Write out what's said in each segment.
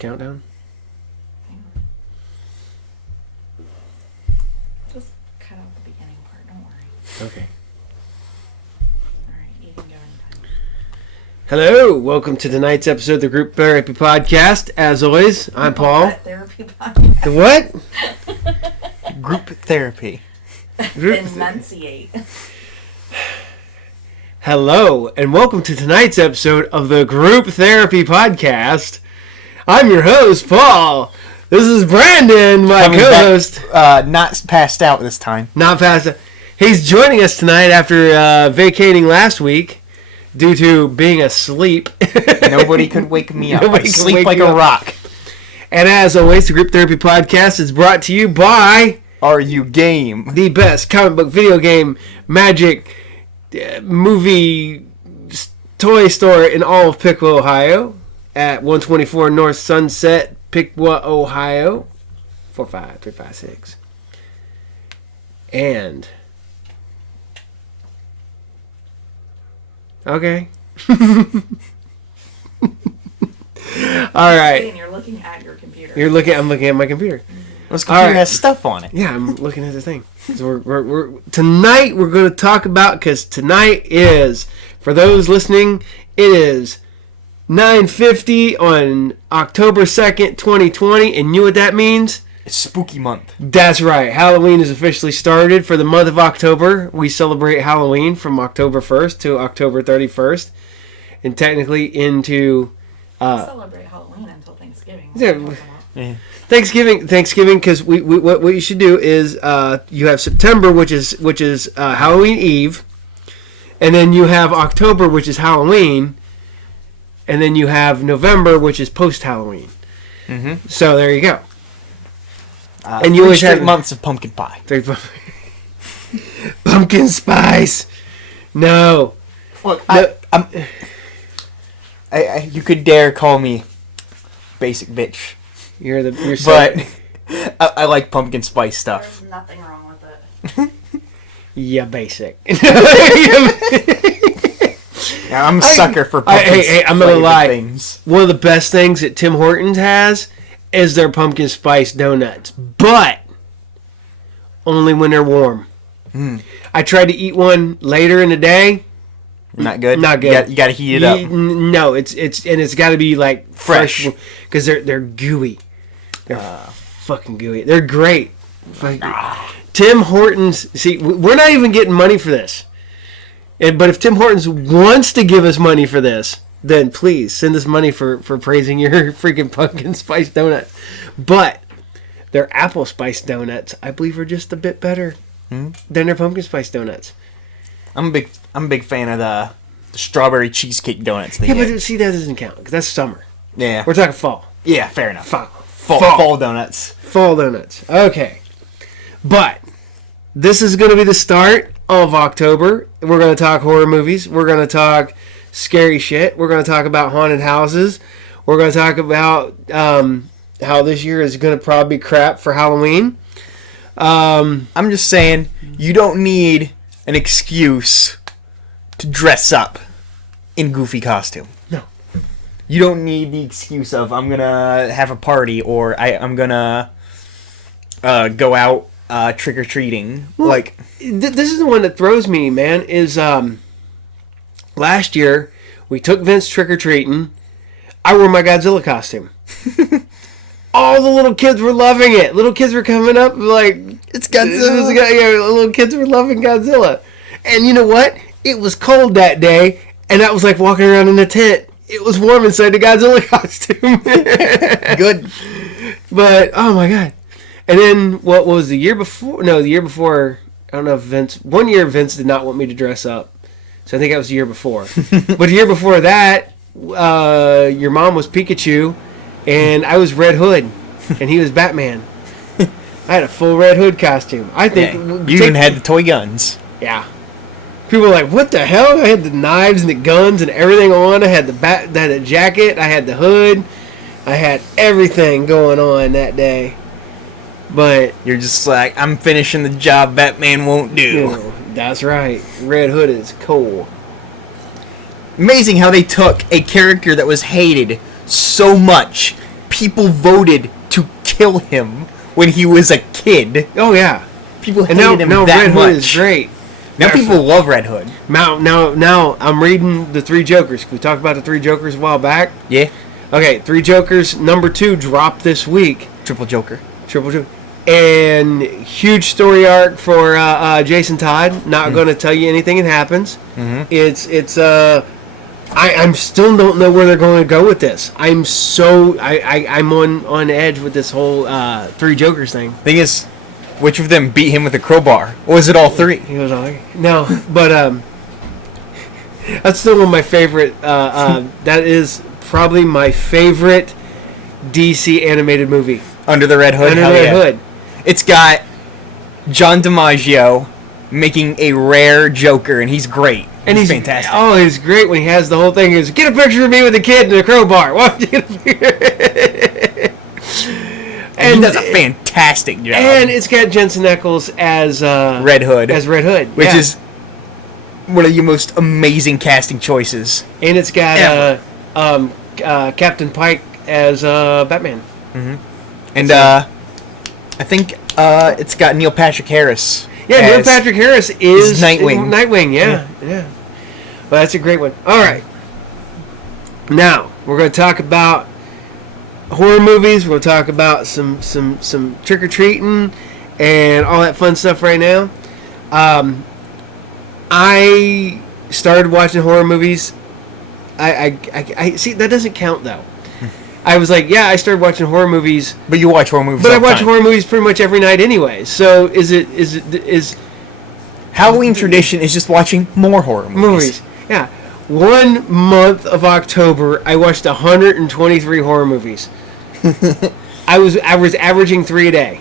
countdown? Just cut out the beginning part, don't worry. Okay. Alright, you can go anytime. Hello, welcome to tonight's episode of the Group Therapy Podcast. As always, I'm Paul. Therapy podcast. The what? Group therapy. Enunciate. Hello, and welcome to tonight's episode of the Group Therapy Podcast. I'm your host, Paul. This is Brandon, my co-host. Not passed out this time. Not passed out. He's joining us tonight after vacating last week due to being asleep. Nobody could wake me up. Nobody I could sleep wake like you a up. rock. And as always, the Group Therapy Podcast is brought to you by Are you game? the best comic book, video game, magic, movie, toy store in all of Piqua, Ohio, at 124 North Sunset, Piqua, Ohio, 45356. And okay. All right. And you're looking at your computer. I'm looking at my computer. This computer Alright. has stuff on it. Yeah, I'm looking at the thing. So tonight we're going to talk about, because tonight is, for those listening, it is 9:50 on October 2nd, 2020, and you know what that means? It's spooky month. That's right. Halloween is officially started for the month of October. We celebrate Halloween from October 1st to October 31st, and technically into We celebrate Halloween until Thanksgiving. Yeah. Yeah. Thanksgiving, because we what you should do is you have September, which is Halloween Eve, and then you have October, which is Halloween, and then you have November, which is post Halloween. Mm-hmm. So there you go. And you always have months of pumpkin pie. Pumpkin spice. No. Look, No. you could dare call me basic bitch, You're so, but I like pumpkin spice stuff. There's nothing wrong with it. yeah, basic. Yeah, I'm a sucker for pumpkin Hey, I'm gonna flavored lie. things. One of the best things that Tim Hortons has is their pumpkin spice donuts, but only when they're warm. I tried to eat one later in the day. Not good. Not good. You got to heat it up. No, it's got to be like fresh, because they're gooey. They're fucking gooey. They're great. Tim Hortons. See, we're not even getting money for this. But if Tim Hortons wants to give us money for this, then please send us money for praising your freaking pumpkin spice donut. But their apple spice donuts, I believe, are just a bit better than their pumpkin spice donuts. I'm a big fan of the strawberry cheesecake donuts. Yeah, but see, that doesn't count because that's summer. Yeah. We're talking fall. Yeah, fair enough. Fall donuts. Fall donuts. Okay. But this is going to be the start of October. We're going to talk horror movies. We're going to talk scary shit. We're going to talk about haunted houses. We're going to talk about how this year is going to probably be crap for Halloween. I'm just saying, you don't need an excuse to dress up in goofy costume. No. You don't need the excuse of, I'm going to have a party, or I'm going to go out trick-or-treating. Well, this is the one that throws me, man, is last year we took Vince trick-or-treating. I wore my Godzilla costume. All the little kids were loving it. Little kids were coming up like, It's Godzilla. Little kids were loving Godzilla. And you know what? It was cold that day, and that was like walking around in a tent. It was warm inside the Godzilla costume. Good. But, oh my god. And then, what was the year before? No, the year before, I don't know if Vince, one year Vince did not want me to dress up. So I think that was the year before. But the year before that, your mom was Pikachu, and I was Red Hood, and he was Batman. I had a full Red Hood costume. I think You even had the toy guns. Yeah. People were like, "What the hell?" I had the knives and the guns and everything on. I had the jacket. I had the hood. I had everything going on that day. But You're just like, I'm finishing the job Batman won't do. you know, that's right. Red Hood is cool. Amazing how they took a character that was hated so much, people voted to kill him when he was a kid. Oh yeah. People And hated now him that Red much. Hood is great. Now people love Red Hood. Now I'm reading the Three Jokers. We talked about the Three Jokers a while back. Yeah. Okay, Three Jokers #2 dropped this week. Triple Joker. And huge story arc for Jason Todd. Not going to tell you anything that happens. It's I'm still don't know where they're going to go with this. I'm on edge with this whole Three Jokers thing. Thing is, which of them beat him with a crowbar? Or was it all three? He was all like, no, but that's still one of my favorite. That is probably my favorite DC animated movie. Under the Red Hood. Under the Red Hood. It's got John DiMaggio making a rare Joker, and he's great. And he's fantastic. Oh, he's great when he has the whole thing. Is get a picture of me with a kid and a crowbar. Why don't you get a picture? And he does a fantastic job. And it's got Jensen Ackles as Red Hood. Which is one of the most amazing casting choices. And it's got Captain Pike as Batman. Mm-hmm. And I think it's got Neil Patrick Harris. Yeah, Neil Patrick Harris is Nightwing. Nightwing, yeah. Well, that's a great one. All right. Now, we're going to talk about horror movies. We're going to talk about some trick-or-treating and all that fun stuff right now. I started watching horror movies. I see, that doesn't count, though. I was like, yeah, I started watching horror movies. But you watch horror movies But I watch horror movies pretty much every night anyway. So is Halloween tradition is just watching more horror movies. Yeah. 1 month of October, I watched 123 horror movies. I was averaging 3 a day.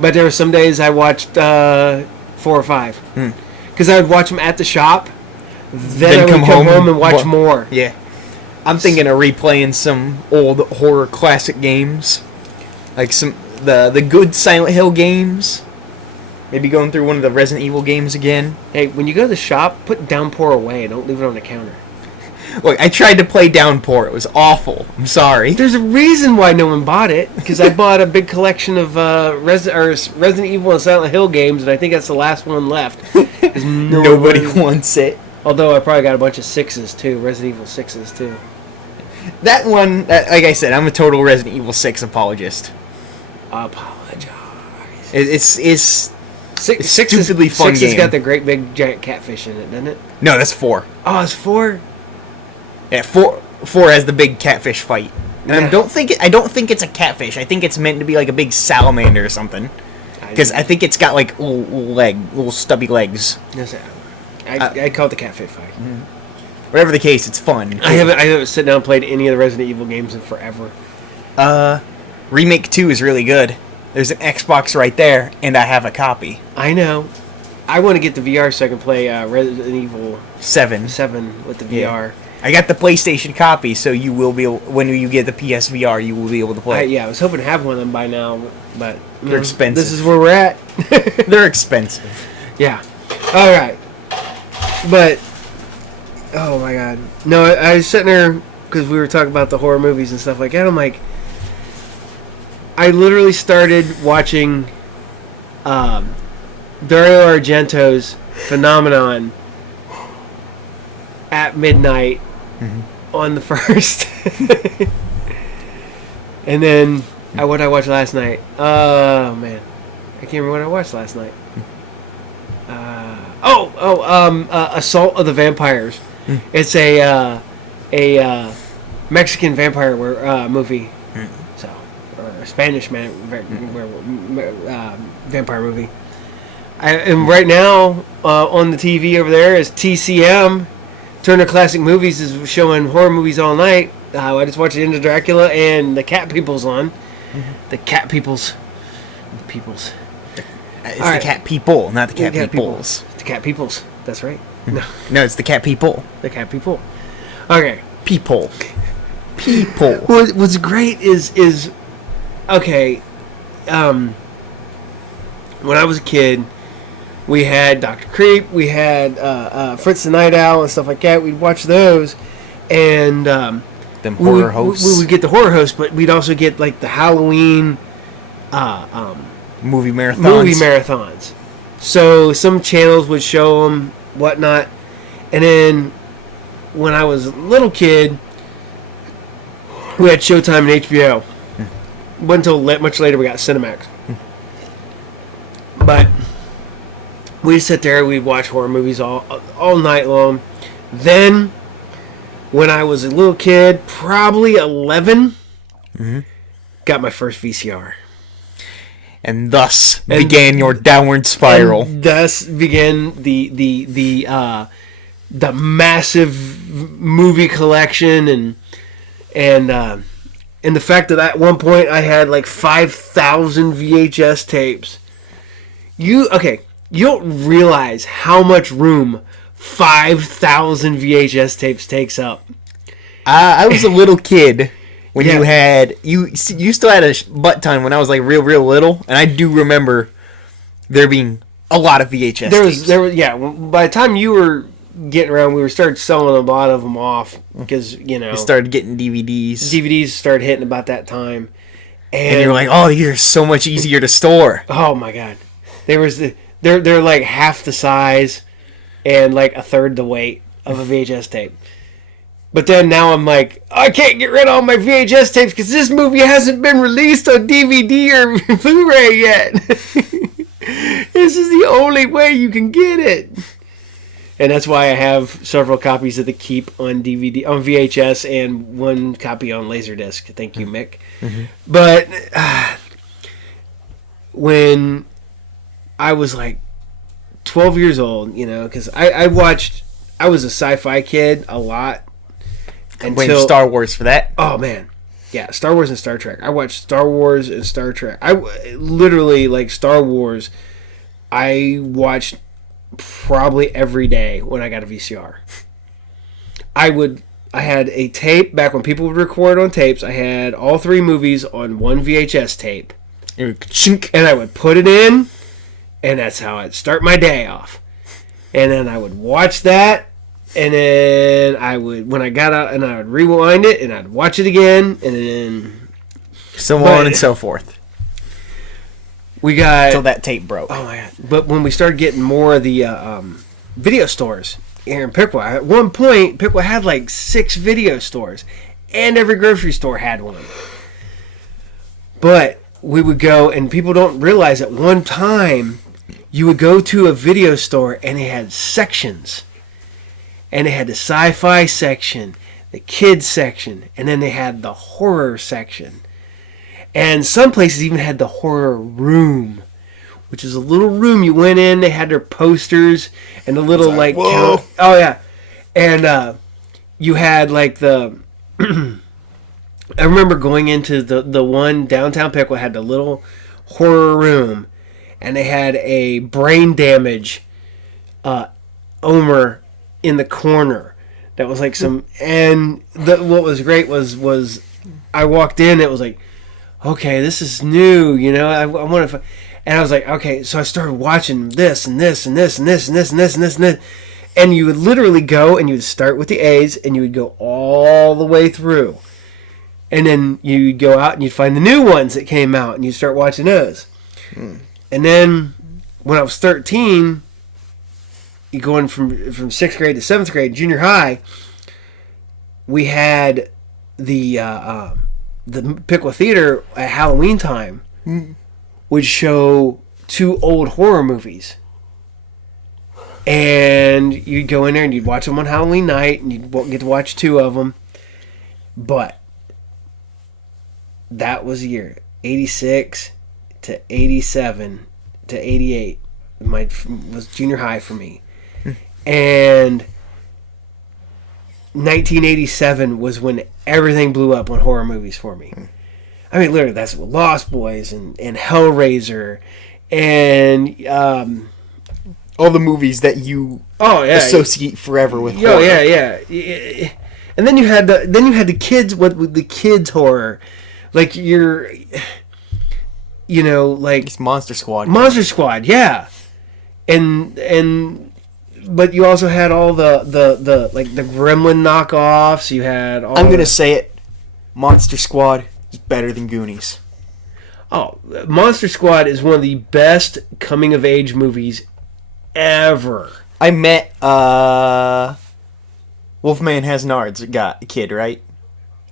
But there were some days I watched 4 or 5. Because I would watch them at the shop. Then I would come home and watch more. Yeah. I'm thinking of replaying some old horror classic games, like some the good Silent Hill games. Maybe going through one of the Resident Evil games again. Hey, when you go to the shop, put Downpour away. Don't leave it on the counter. Look, I tried to play Downpour. It was awful. I'm sorry. There's a reason why no one bought it. Because I bought a big collection of Resident Evil and Silent Hill games, and I think that's the last one left. Nobody wants it. Although I probably got a bunch of 6s too, Resident Evil 6s too. That one, like I said, I'm a total Resident Evil 6 apologist. Apologize. It's Six stupidly fun 6 game. has got the great big giant catfish in it, doesn't it? No, that's 4. Oh, it's 4? Yeah, 4 has the big catfish fight. And I don't think it's a catfish. I think it's meant to be like a big salamander or something. Because I think it's got like little stubby legs. I call it the catfish fight. Whatever the case, it's fun. I haven't sit down and played any of the Resident Evil games in forever. Remake 2 is really good. There's an Xbox right there, and I have a copy. I know. I want to get the VR so I can play Resident Evil 7 with the VR. I got the PlayStation copy, so you will be when you get the PSVR, you will be able to play. I was hoping to have one of them by now, but they're expensive. This is where we're at. They're expensive. Yeah. All right. But oh my god, no! I was sitting there because we were talking about the horror movies and stuff like that. I'm like, I literally started watching Dario Argento's Phenomenon at midnight on the 1st. And then what I watched last night. Oh man, I can't remember what I watched last night. Assault of the Vampires. It's a Mexican vampire movie. So, or a Spanish vampire movie. And right now on the TV over there is TCM. Turner Classic Movies is showing horror movies all night. I just watched Into Dracula and the Cat People's on. The Cat People's. The People's. It's the Cat People, not the Cat Peoples. The Cat Peoples. That's right. No, it's the Cat People. The Cat People. Okay. People. What's great is okay. When I was a kid, we had Dr. Creep, we had Fritz the Night Owl and stuff like that. We'd watch those, and Them horror hosts. We would get the horror hosts, but we'd also get like the Halloween movie marathons. So some channels would show them, whatnot. And then when I was a little kid, we had Showtime and HBO. Wasn't until much later we got Cinemax. But we'd sit there, we'd watch horror movies all night long. Then, when I was a little kid, probably 11, got my first VCR. And thus began your downward spiral. And thus began the massive movie collection and the fact that at one point I had like 5,000 VHS tapes. You don't realize how much room 5,000 VHS tapes takes up. I was a little kid when you still had a butt ton when I was like real little, and I do remember there being a lot of VHS tapes. There was by the time you were getting around, we started selling a lot of them off because we started getting DVDs. DVDs started hitting about that time, and you're like, oh, these are so much easier to store. Oh my god, they're like half the size and like a third the weight of a VHS tape. But then now I'm like, I can't get rid of all my VHS tapes because this movie hasn't been released on DVD or Blu-ray yet. This is the only way you can get it. And that's why I have several copies of The Keep on DVD, on VHS, and one copy on Laserdisc. Thank you, Mick. Mm-hmm. But when I was like 12 years old, because I was a sci-fi kid a lot. Blame Star Wars for that. Oh, man. Yeah, Star Wars and Star Trek. I watched Star Wars and Star Trek. I literally, like, Star Wars, I watched probably every day when I got a VCR. I had a tape, back when people would record on tapes, I had all 3 movies on one VHS tape. And I would put it in, and that's how I'd start my day off. And then I would watch that. And then when I got out, and I would rewind it, and I'd watch it again, and then so on and so forth. We got until that tape broke. Oh my god! But when we started getting more of the video stores here in Piqua, at one point Piqua had like 6 video stores, and every grocery store had one. But we would go, and people don't realize at one time you would go to a video store, and it had sections. And they had the sci-fi section, the kids section, and then they had the horror section. And some places even had the horror room, which is a little room you went in. They had their posters and the little like count. Oh yeah, and you had like the. I remember going into the one downtown Piqua had the little horror room, and they had a brain damage Omer in the corner that was like some, and what was great was I walked in, it was like, okay, this is new, I want to, and I was like, okay, so I started watching this and this and this and this and this and this and this and this, and you would literally go and you would start with the A's and you would go all the way through, and then you'd go out and you'd find the new ones that came out and you'd start watching those. And then when I was 13, you going from 6th grade to 7th grade, junior high, we had the Piqua Theater at Halloween time would show 2 old horror movies. And you'd go in there and you'd watch them on Halloween night, and you'd get to watch 2 of them. But that was the year, 86 to 87 to 88 was junior high for me. And 1987 was when everything blew up on horror movies for me. I mean, literally, that's Lost Boys and Hellraiser and all the movies that you associate forever with horror. Oh yeah. And then you had the kids with the kids horror, like like it's Monster Squad. Monster Squad, yeah, and but you also had all the like the Gremlin knockoffs. You had all. I'm gonna say it. Monster Squad is better than Goonies. Oh, Monster Squad is one of the best coming of age movies ever. I met Wolfman Has Nards kid, right?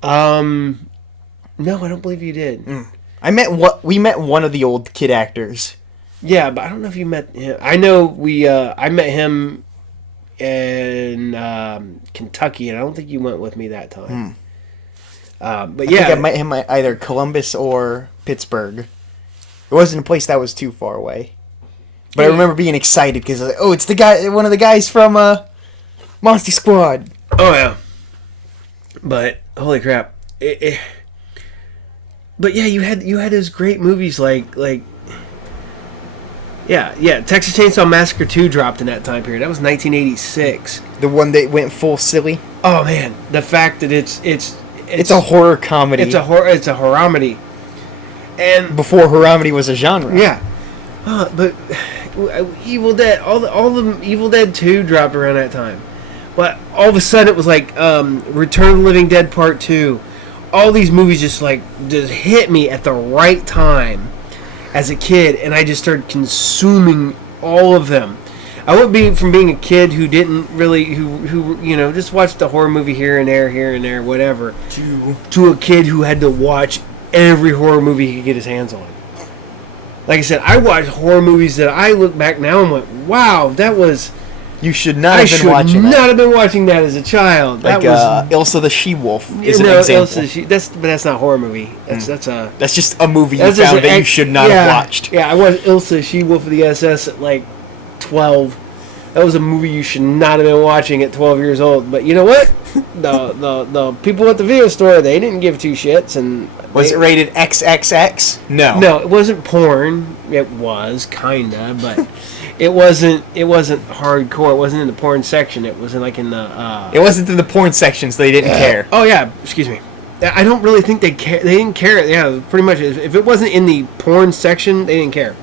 No, I don't believe you did. We met one of the old kid actors. Yeah, but I don't know if you met him. I know I met him in Kentucky, and I don't think you went with me that time. But yeah, I think I met him at either Columbus or Pittsburgh. It wasn't a place that was too far away. But I remember being excited because it's the guy, one of the guys from Monster Squad. Oh yeah. But holy crap! But yeah, you had those great movies like Texas Chainsaw Massacre 2 dropped in that time period. That was 1986. The one that went full silly. Oh man, the fact that it's a horror comedy. It's a horror-comedy. And before horror-comedy was a genre. Yeah. But Evil Dead, all the Evil Dead 2 dropped around that time. But all of a sudden it was like Return of the Living Dead Part 2. All these movies just hit me at the right time as a kid, and I just started consuming all of them. I went from being a kid who didn't really who just watched the horror movie here and there, whatever, to a kid who had to watch every horror movie he could get his hands on. Like I said, I watched horror movies that I look back now and went, "Wow, that was." You should not have been watching that. I should not have been watching that as a child. Like that was Ilsa the She-Wolf is an example. But that's not a horror movie. That's just a movie you found that you should not have watched. Yeah, I watched Ilsa She-Wolf of the SS at like 12. That was a movie you should not have been watching at 12 years old. But you know what? the people at the video store, they didn't give two shits. And was it rated XXX? No. No, it wasn't porn. It was kinda, but it wasn't hardcore. It wasn't in the porn section. It wasn't like in the. It wasn't in the porn section, so they didn't care. Oh yeah, excuse me. I don't really think they care. They didn't care. Yeah, pretty much. If it wasn't in the porn section, they didn't care.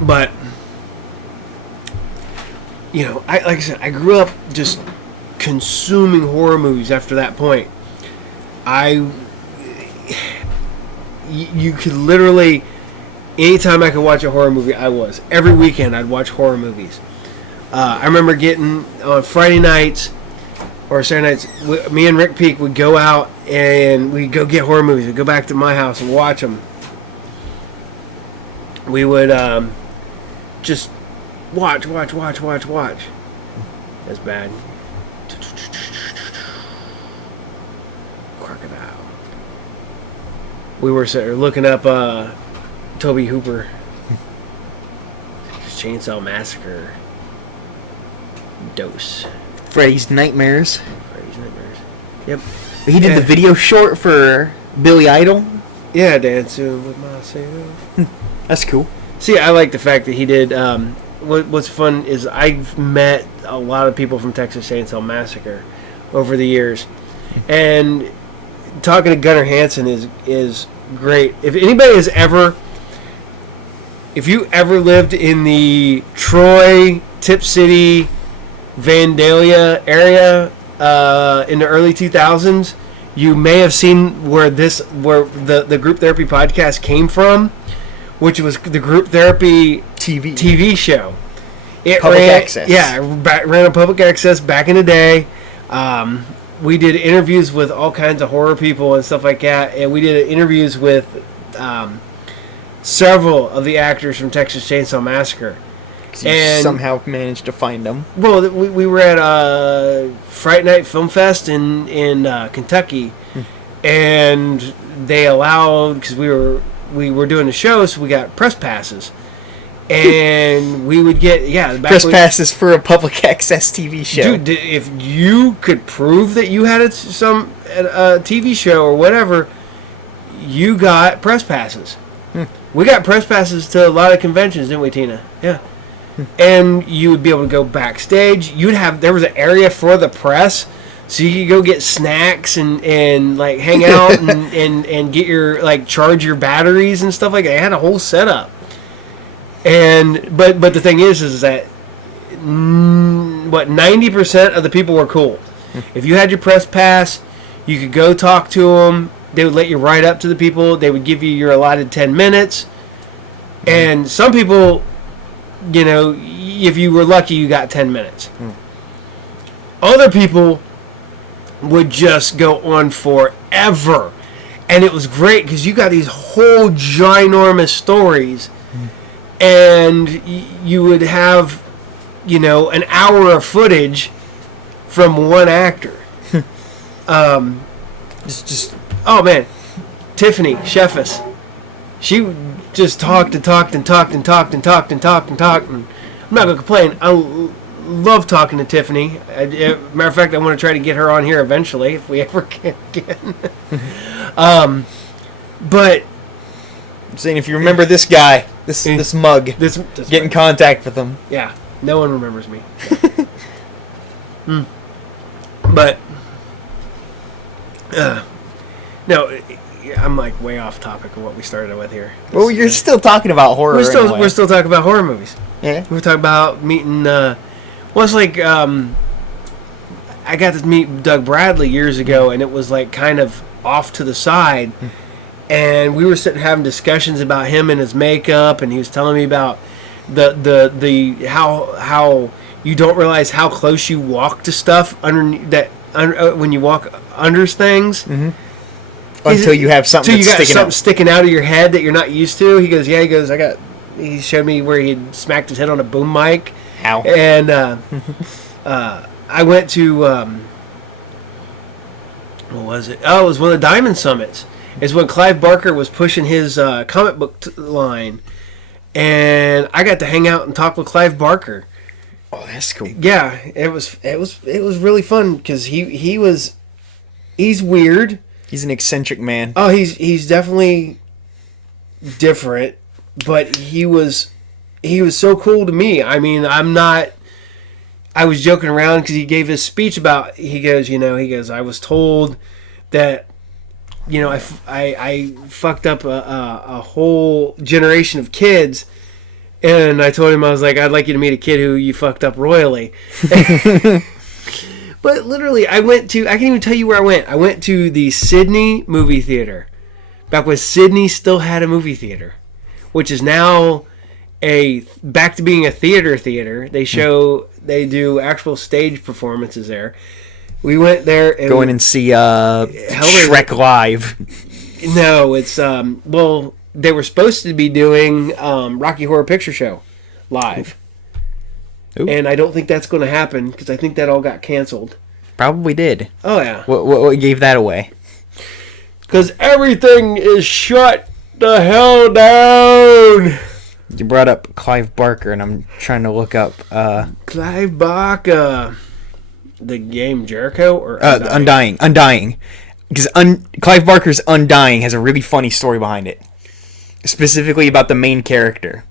But like I said, I grew up just consuming horror movies after that point. You could literally, anytime I could watch a horror movie, every weekend I'd watch horror movies. I remember getting on Friday nights or Saturday nights, me and Rick Peak would go out and we'd go get horror movies. We'd go back to my house and watch them. We would just watch. That's bad. Crocodile. We were looking up Toby Hooper. Chainsaw Massacre. Dose. Freddy's Nightmares. Yep. He did the video short for Billy Idol. Yeah, Dancing with Myself. That's cool. See, I like the fact that he did. What's fun is I've met a lot of people from Texas Chainsaw Massacre over the years, and talking to Gunnar Hansen is great. If you ever lived in the Troy, Tip City, Vandalia area in the early 2000s, you may have seen where the Group Therapy podcast came from, which was the Group Therapy TV show. It public access. Yeah, ran on public access back in the day. We did interviews with all kinds of horror people and stuff like that, and we did interviews with several of the actors from Texas Chainsaw Massacre. And somehow managed to find them. Well, we were at Fright Night Film Fest in Kentucky, and they allowed, because we were doing the show, so we got press passes, and we would get press passes for a public access TV show. Dude, if you could prove that you had a TV show or whatever, you got press passes. We got press passes to a lot of conventions, didn't we, Tina? Yeah. And you would be able to go backstage. There was an area for the press, so you could go get snacks and like hang out and get your charge your batteries and stuff like that. They had a whole setup. But the thing is that 90% of the people were cool. If you had your press pass, you could go talk to them. They would let you ride up to the people. They would give you your allotted 10 minutes. And some people, if you were lucky, you got 10 minutes. Other people would just go on forever. And it was great because you got these whole ginormous stories. And you would have, an hour of footage from one actor. Oh man, Tiffany Sheffis. She just talked. And I'm not gonna complain. I love talking to Tiffany. Matter of fact, I want to try to get her on here eventually if we ever can again. But I'm saying, if you remember this guy, this mug, get in contact with him. Yeah, no one remembers me. But no, I'm like way off topic of what we started with here. Well, you're still talking about horror. We're still talking about horror movies. Yeah, we're talking about meeting. It's like I got to meet Doug Bradley years ago, and it was like kind of off to the side. And we were sitting having discussions about him and his makeup, and he was telling me about the how you don't realize how close you walk to stuff when you walk under things. Until you have something sticking out of your head that you're not used to. He goes, he showed me where he had smacked his head on a boom mic. Ow. And I went to what was it? Oh, it was one of the Diamond Summits. It's when Clive Barker was pushing his comic book line, and I got to hang out and talk with Clive Barker. Oh, that's cool. Yeah, it was really fun because he's weird. He's an eccentric man. Oh, he's definitely different, but he was so cool to me. I mean, I was joking around because he gave his speech about. He goes, I was told that. I fucked up a whole generation of kids, and I told him, I was like, I'd like you to meet a kid who you fucked up royally. But literally, I can't even tell you where I went. I went to the Sydney movie theater, back when Sydney still had a movie theater, which is now back to being a theater. They do actual stage performances there. We went there and going and see Shrek live. No, it's they were supposed to be doing Rocky Horror Picture Show live. Ooh. And I don't think that's going to happen because I think that all got canceled. Probably did. Oh yeah. What gave that away? Because everything is shut the hell down. You brought up Clive Barker, and I'm trying to look up Clive Barker. The game Jericho or Undying? Undying. Because Clive Barker's Undying has a really funny story behind it. Specifically about the main character.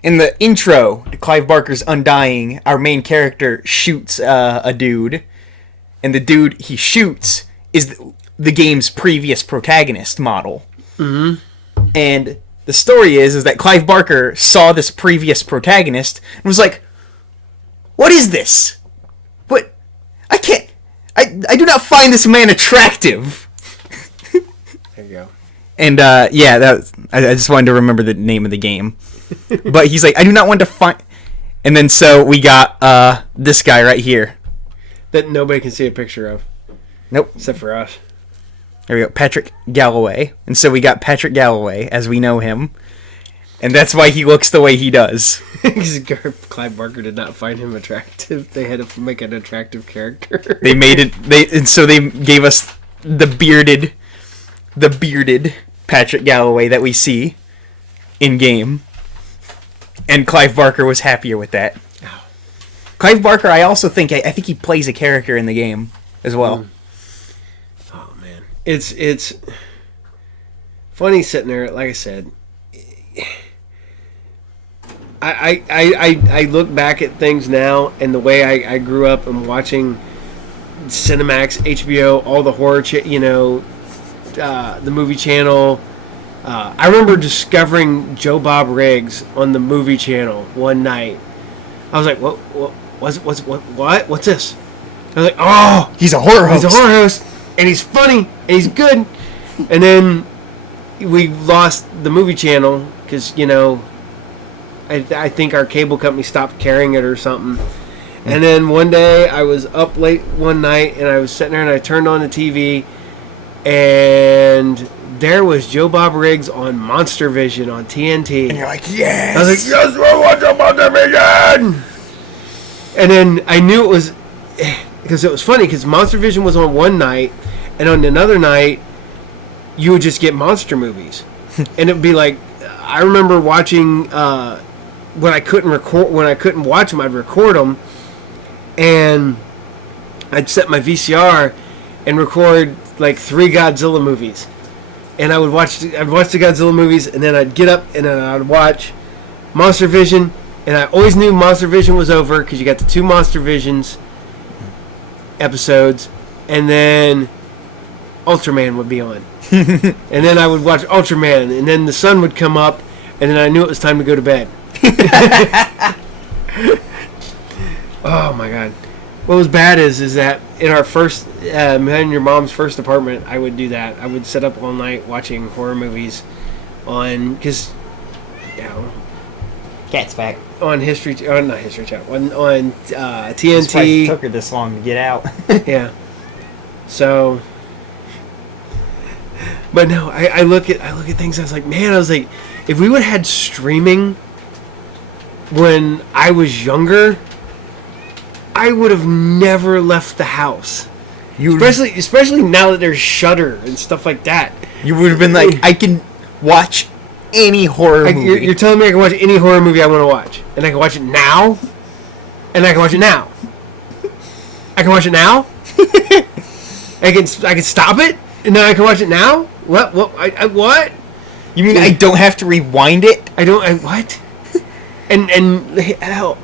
In the intro to Clive Barker's Undying, our main character shoots a dude. And the dude he shoots is the game's previous protagonist model. Mm-hmm. And the story is that Clive Barker saw this previous protagonist and was like, "What is this? What? I can't. I do not find this man attractive." There you go. And I just wanted to remember the name of the game. But he's like, "I do not want to find." And then so we got this guy right here that nobody can see a picture of. Nope, except for us. There we go, Patrick Galloway. And so we got Patrick Galloway as we know him. And that's why he looks the way he does. Clive Barker did not find him attractive. They had to make an attractive character. They made it. And so they gave us the bearded Patrick Galloway that we see in game. And Clive Barker was happier with that. Oh. Clive Barker, I also think he plays a character in the game as well. Oh man, it's funny sitting there. Like I said. I look back at things now and the way I grew up and watching Cinemax, HBO, all the horror, the movie channel, I remember discovering Joe Bob Riggs on the movie channel one night. I was like, what's this? I was like, oh, he's a horror host. He's a horror host, and he's funny, and he's good. And then we lost the movie channel because, I think our cable company stopped carrying it or something. And then one day I was up late one night and I was sitting there and I turned on the TV and there was Joe Bob Riggs on Monster Vision on TNT. And you're like, yes! I was like, yes, we're watching Monster Vision! And then I knew it was... Because it was funny because Monster Vision was on one night and on another night you would just get monster movies. And it would be like... I remember watching... when I couldn't watch them, I'd record them. And I'd set my VCR and record like 3 Godzilla movies. And I'd watch the Godzilla movies, and then I'd get up and then I'd watch Monster Vision. And I always knew Monster Vision was over because you got the 2 Monster Visions episodes, and then Ultraman would be on. And then I would watch Ultraman, and then the sun would come up, and then I knew it was time to go to bed. Oh my god! What was bad is that in our first, in your mom's first apartment, I would do that. I would sit up all night watching horror movies on Cat's back on History, not History Channel, on TNT. It took her this long to get out. Yeah. So, but no, I look at things. I was like, if we would have had streaming when I was younger, I would have never left the house. Especially now that there's Shudder and stuff like that. You would have been like, I can watch any horror movie. You're telling me I can watch any horror movie I want to watch, and I can watch it now, and I can watch it now. I can watch it now. I can stop it, and then I can watch it now. What? What? You mean I don't have to rewind it? What? And hell.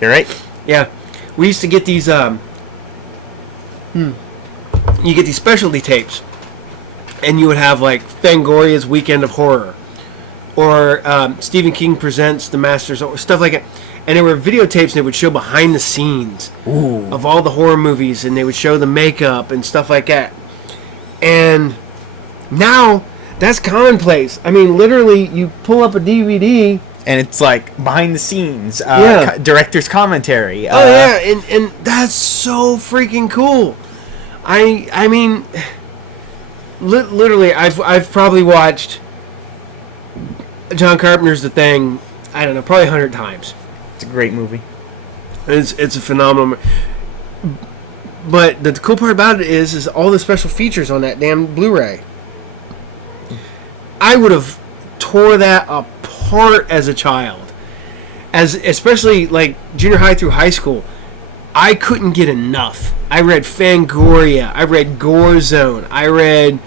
You're right. Yeah, we used to get these. You get these specialty tapes, and you would have like Fangoria's Weekend of Horror, or Stephen King Presents The Masters, or stuff like that. And there were videotapes, and they would show behind the scenes of all the horror movies, and they would show the makeup and stuff like that. And now that's commonplace. I mean, literally, you pull up a DVD. And it's like behind the scenes, director's commentary. And that's so freaking cool. I mean, literally, I've probably watched John Carpenter's The Thing. I don't know, probably 100 times. It's a great movie. It's a phenomenal. But the cool part about it is all the special features on that damn Blu-ray. I would have tore that apart as a child, especially like junior high through high school. I couldn't get enough. I read Fangoria. I read Gore Zone. I read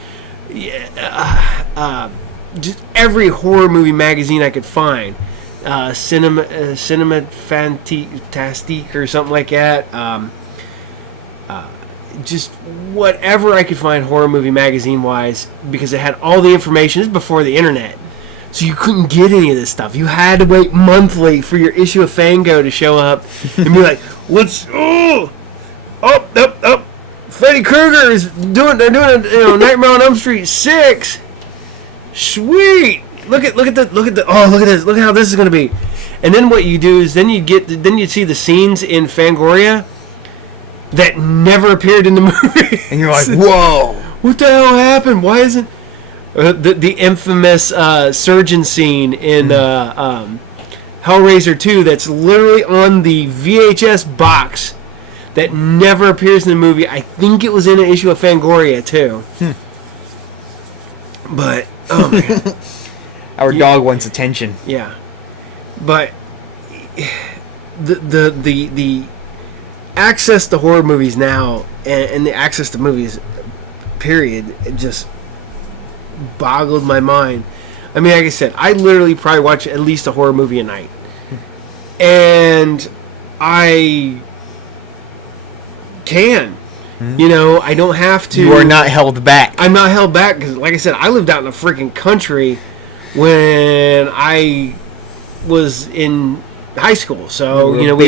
just every horror movie magazine I could find. Cinema Fantastique or something like that. Just whatever I could find horror movie magazine wise, because it had all the information. This is before the internet. So you couldn't get any of this stuff. You had to wait monthly for your issue of Fango to show up and be like, Freddy Krueger is doing Nightmare on Elm Street 6. Sweet. Look at this. Look at how this is going to be. And then what you do is then you see the scenes in Fangoria that never appeared in the movie. And you're like, whoa. What the hell happened? Why isn't the infamous surgeon scene in Hellraiser 2 that's literally on the VHS box that never appears in the movie? I think it was in an issue of Fangoria too. But oh man, our dog wants attention. Yeah, but the access to horror movies now and the access to movies, period, it just boggled my mind. I mean, like I said, I literally probably watch at least a horror movie a night. And I can. You know, I don't have to. You are not held back. I'm not held back because, like I said, I lived out in the freaking country when I was in high school. So, you know, we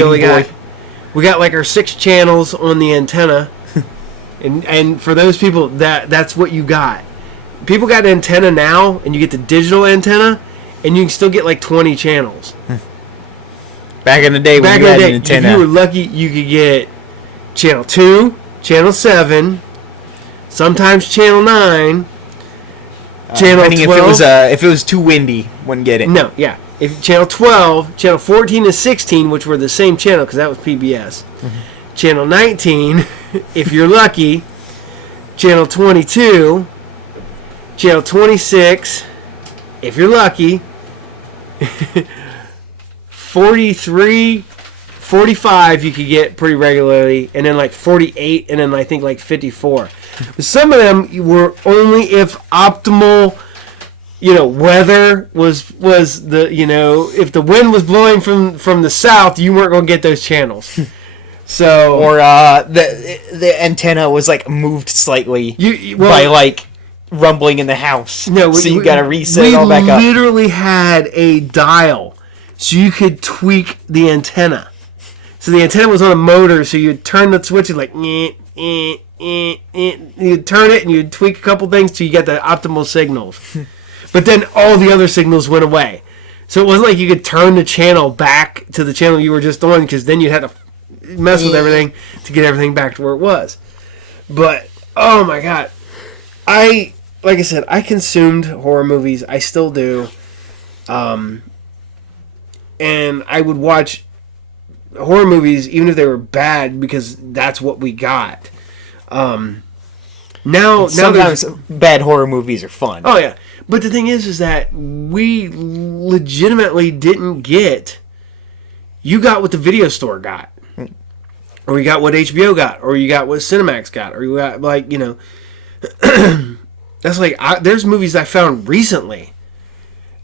got like our 6 channels on the antenna. and for those people, that's what you got. People got an antenna now, and you get the digital antenna, and you can still get like 20 channels. Back in the day, when you had an antenna, if you were lucky, you could get channel 2, channel 7, sometimes channel 9, channel 12. If it was too windy, wouldn't get it. No, yeah. If channel 12, channel 14 and 16, which were the same channel because that was PBS. Channel 19, if you're lucky, channel 22, channel 26, if you're lucky, 43, 45 you could get pretty regularly, and then like 48, and then I think like 54. Some of them were only if optimal, you know, weather was the, you know, if the wind was blowing from the south, you weren't going to get those channels. So, or the antenna was like moved slightly by like rumbling in the house. No, so you got to reset it all back up. We literally had a dial, so you could tweak the antenna. So the antenna was on a motor, so you'd turn the switch, like you'd turn it and you'd tweak a couple things till you get the optimal signals. But then all the other signals went away. So it wasn't like you could turn the channel back to the channel you were just on, because then you'd have to mess with everything to get everything back to where it was. But oh my god, like I said, I consumed horror movies. I still do, and I would watch horror movies even if they were bad because that's what we got. Now sometimes bad horror movies are fun. Oh yeah, but the thing is that we legitimately didn't get. You got what the video store got. Or you got what HBO got, or you got what Cinemax got, or you got, like, you know, that's like, there's movies I found recently.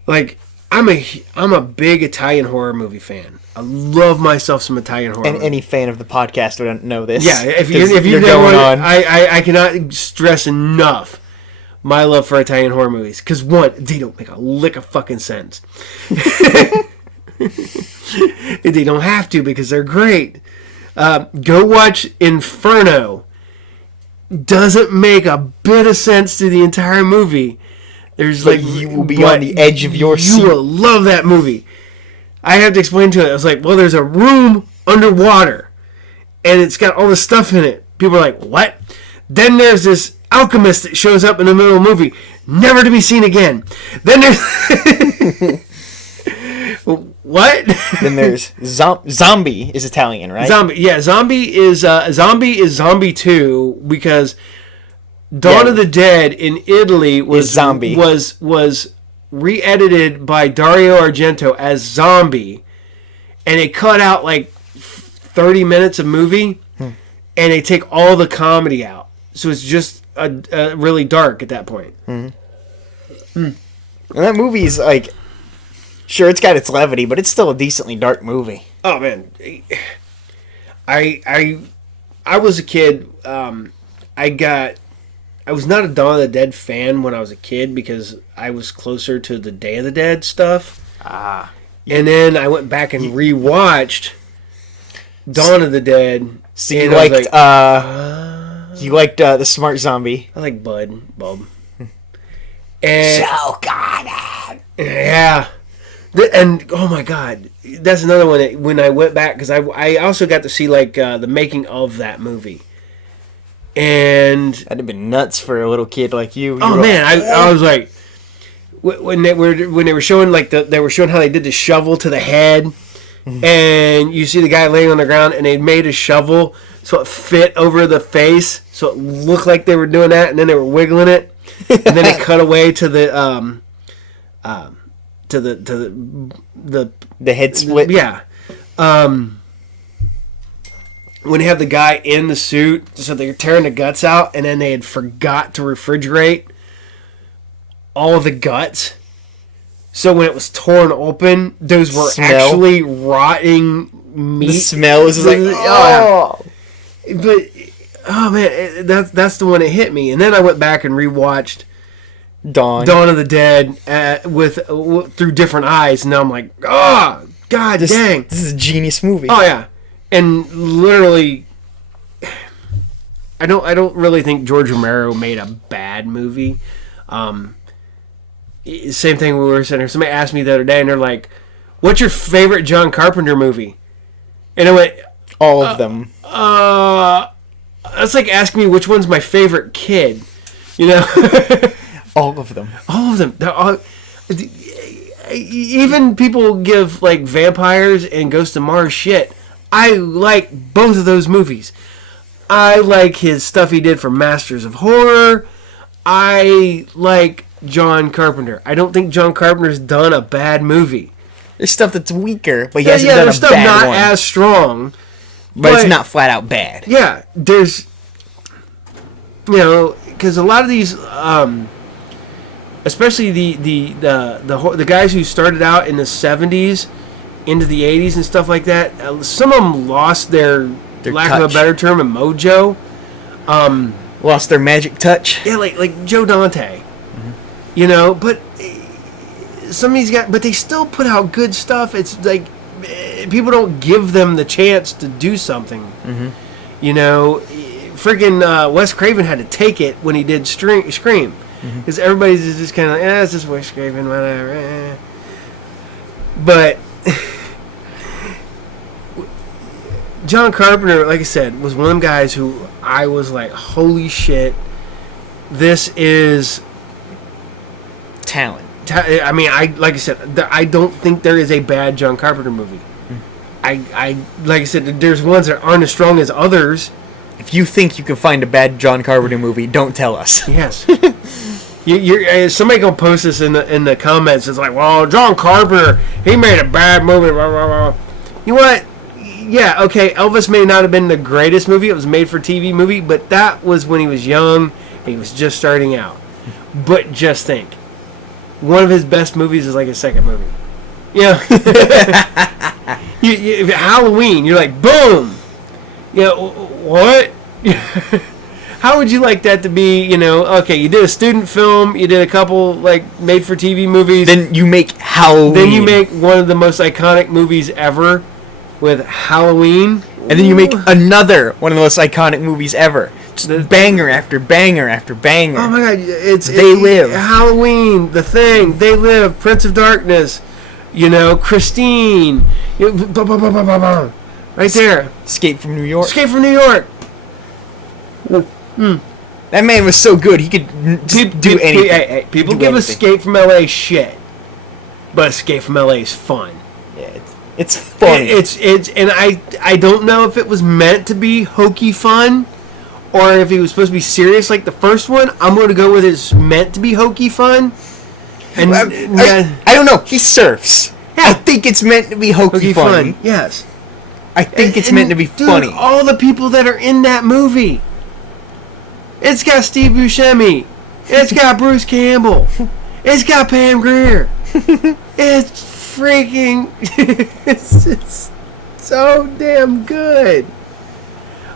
Like, I'm a big Italian horror movie fan. I love myself some Italian horror. And any fan of the podcast would know this. Yeah, if you're going on, I cannot stress enough my love for Italian horror movies. Because one, they don't make a lick of fucking sense. They don't have to because they're great. Go watch Inferno. Doesn't make a bit of sense to the entire movie. There's but like you will be on the edge of your seat. You will love that movie. I have to explain to it. I was like, well, there's a room underwater, and it's got all this stuff in it. People are like, what? Then there's this alchemist that shows up in the middle of the movie, never to be seen again. Then there's what? Then there's Zombie is Italian, right? Zombie is Zombie 2 because Dawn of the Dead in Italy was re-edited by Dario Argento as Zombie, and it cut out like 30 minutes of movie, and they take all the comedy out, so it's just really dark at that point. And that movie is like. Sure, it's got its levity, but it's still a decently dark movie. Oh man, I was a kid. I was not a Dawn of the Dead fan when I was a kid because I was closer to the Day of the Dead stuff. And then I went back and rewatched Dawn of the Dead. So you liked the Smart Zombie. I like Bub. And so good. Yeah. And oh my god, that's another one that when I went back, because I also got to see like the making of that movie, and that'd have been nuts for a little kid like you. Oh man, I was like, when they were showing like they were showing how they did the shovel to the head, and you see the guy laying on the ground, and they made a shovel so it fit over the face, so it looked like they were doing that, and then they were wiggling it, and then it cut away to the the head split. Yeah. When they have the guy in the suit, so they're tearing the guts out, and then they had forgot to refrigerate all of the guts. So when it was torn open, those were actually rotting meat. The smell was like, oh. But oh man, that's the one that hit me. And then I went back and rewatched Dawn of the Dead through different eyes, and now I'm like, oh god dang, this is a genius movie. Oh yeah, and literally, I don't really think George Romero made a bad movie. Same thing we were saying here. Somebody asked me the other day, and they're like, "What's your favorite John Carpenter movie?" And I went, all of them. That's like asking me which one's my favorite kid. You know, all of them. All of them. They're all, even people give like Vampires and Ghost of Mars shit. I like both of those movies. I like his stuff he did for Masters of Horror. I like John Carpenter. I don't think John Carpenter's done a bad movie. There's stuff that's weaker, but he hasn't done a there's stuff bad not one. as strong. But it's not flat out bad. Yeah, there's, because a lot of these, especially the guys who started out in the 70s into the 80s and stuff like that, some of them lost their lack touch. of a better term, and mojo. Lost their magic touch. Yeah, like Joe Dante. Mm-hmm. But some of these guys, but they still put out good stuff. It's like people don't give them the chance to do something. Mm-hmm. Freaking Wes Craven had to take it when he did Scream, because everybody's just kind of like, it's just Wes Craven, whatever. But John Carpenter, like I said, was one of them guys who I was like, holy shit, this is talent. I mean, like I said, I don't think there is a bad John Carpenter movie. I like I said, there's ones that aren't as strong as others. If you think you can find a bad John Carpenter movie, don't tell us. Yes. You're somebody gonna post this in the comments. It's like, well, John Carpenter, he made a bad movie. Blah, blah, blah. You know what? Yeah, okay. Elvis may not have been the greatest movie. It was a made-for-TV movie, but that was when he was young. And he was just starting out. But just think, one of his best movies is like his second movie. Yeah. Halloween. You're like, boom. What? How would you like that to be? Okay, you did a student film, you did a couple like made-for-TV movies. Then you make Halloween. Then you make one of the most iconic movies ever with Halloween. And then you make another one of the most iconic movies ever. Just banger after banger after banger. Oh my god, They Live. Halloween, The Thing, They Live, Prince of Darkness, Christine. Right there. Escape from New York. Escape from New York. That man was so good, he could do anything. People give Escape from LA shit, but Escape from LA is fun. Yeah, it's funny. It's and I don't know if it was meant to be hokey fun, or if it was supposed to be serious like the first one. I'm going to go with it's meant to be hokey fun. And I don't know. He surfs. Yeah. I think it's meant to be hokey fun. Yes. I think it's meant to be funny. All the people that are in that movie. It's got Steve Buscemi. It's got Bruce Campbell. It's got Pam Grier. It's freaking... it's so damn good.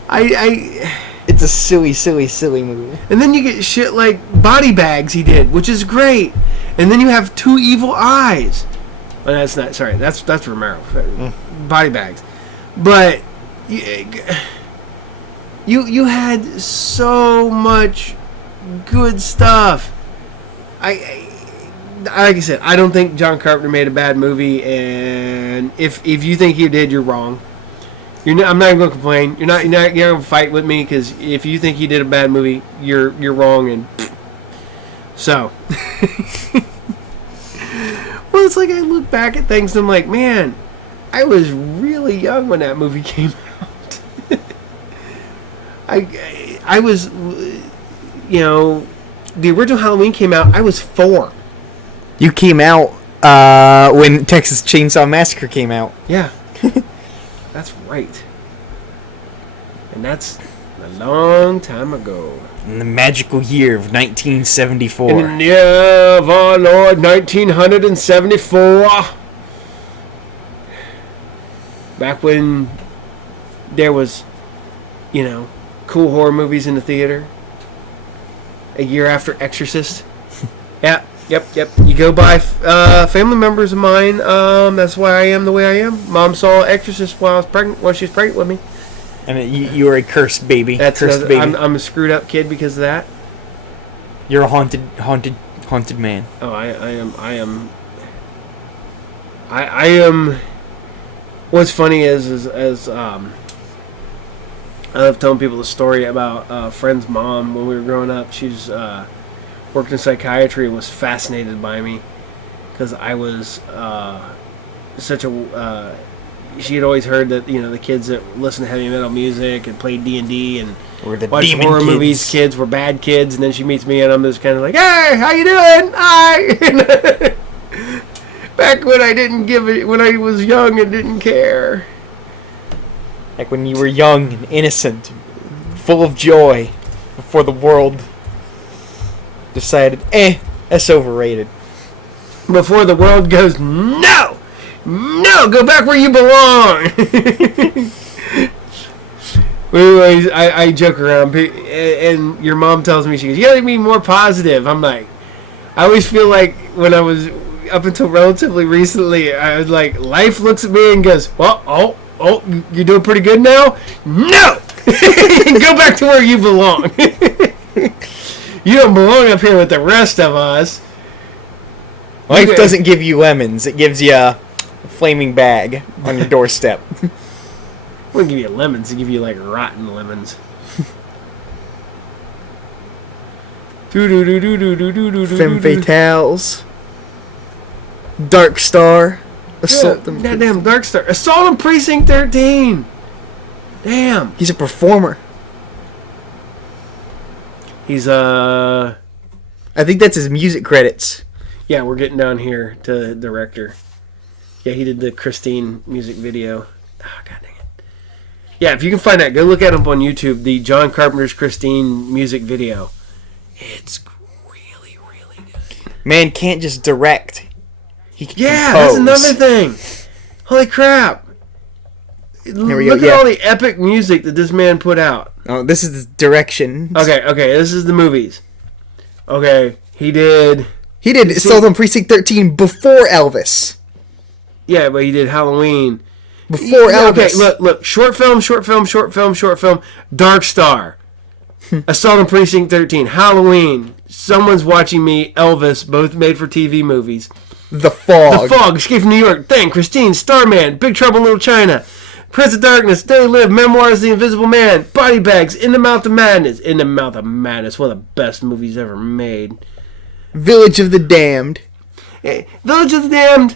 It's a silly, silly, silly movie. And then you get shit like Body Bags he did, which is great. And then you have Two Evil Eyes. Well, that's not... Sorry, that's Romero. Body Bags. But... You had so much good stuff. Like I said, I don't think John Carpenter made a bad movie, and if you think he did, you're wrong. I'm not even going to complain. You're not going to fight with me, because if you think he did a bad movie, you're wrong. And so, well, it's like I look back at things and I'm like, man, I was really young when that movie came out. I was, the original Halloween came out, I was 4. You came out when Texas Chainsaw Massacre came out. Yeah. That's right. And that's a long time ago. In the magical year of 1974. In the year of our Lord, 1974. Back when there was, cool horror movies in the theater. A year after Exorcist. Yeah, yep. You go by family members of mine. That's why I am the way I am. Mom saw Exorcist while she was pregnant with me. And you were a cursed baby. Baby. I'm a screwed up kid because of that. You're a haunted man. Oh, I am. What's funny is I love telling people the story about a friend's mom when we were growing up. She's worked in psychiatry and was fascinated by me because I was such a. She had always heard that the kids that listen to heavy metal music and played D&D and watched horror movies, kids were bad kids, and then she meets me and I'm just kind of like, hey, how you doing? Hi. Back when I didn't when I was young and didn't care. Like when you were young and innocent, full of joy, before the world decided, that's overrated. Before the world goes, no, go back where you belong. I joke around, and your mom tells me, she goes, you gotta be more positive. I'm like, I always feel like when I was, up until relatively recently, I was like, life looks at me and goes, well, you're doing pretty good now? No! Go back to where you belong. You don't belong up here with the rest of us. Life doesn't give you lemons. It gives you a flaming bag on your doorstep. It wouldn't give you lemons. It give you, like, rotten lemons. Femme Fatales. Dark Star. Assault on Damn, Dark Star. Assault on Precinct 13. Damn. He's a performer. He's I think that's his music credits. Yeah, we're getting down here to the director. Yeah, he did the Christine music video. Oh, god dang it. Yeah, if you can find that, go look at him on YouTube. The John Carpenter's Christine music video. It's really, really good. Man can't just direct. He can compose. That's another thing. Holy crap. Look at all the epic music that this man put out. Oh, this is the direction. Okay, this is the movies. Okay, he did Assault on Precinct 13 before Elvis. Yeah, but he did Halloween. Before Elvis. Okay, look. Short film. Dark Star. Assault on Precinct 13. Halloween. Someone's Watching Me. Elvis. Both made for TV movies. The Fog. Escape from New York. Thing. Christine. Starman. Big Trouble in Little China. Prince of Darkness. They Live. Memoirs of the Invisible Man. Body Bags. In the Mouth of Madness. In the Mouth of Madness. One of the best movies ever made. Village of the Damned. Village of the Damned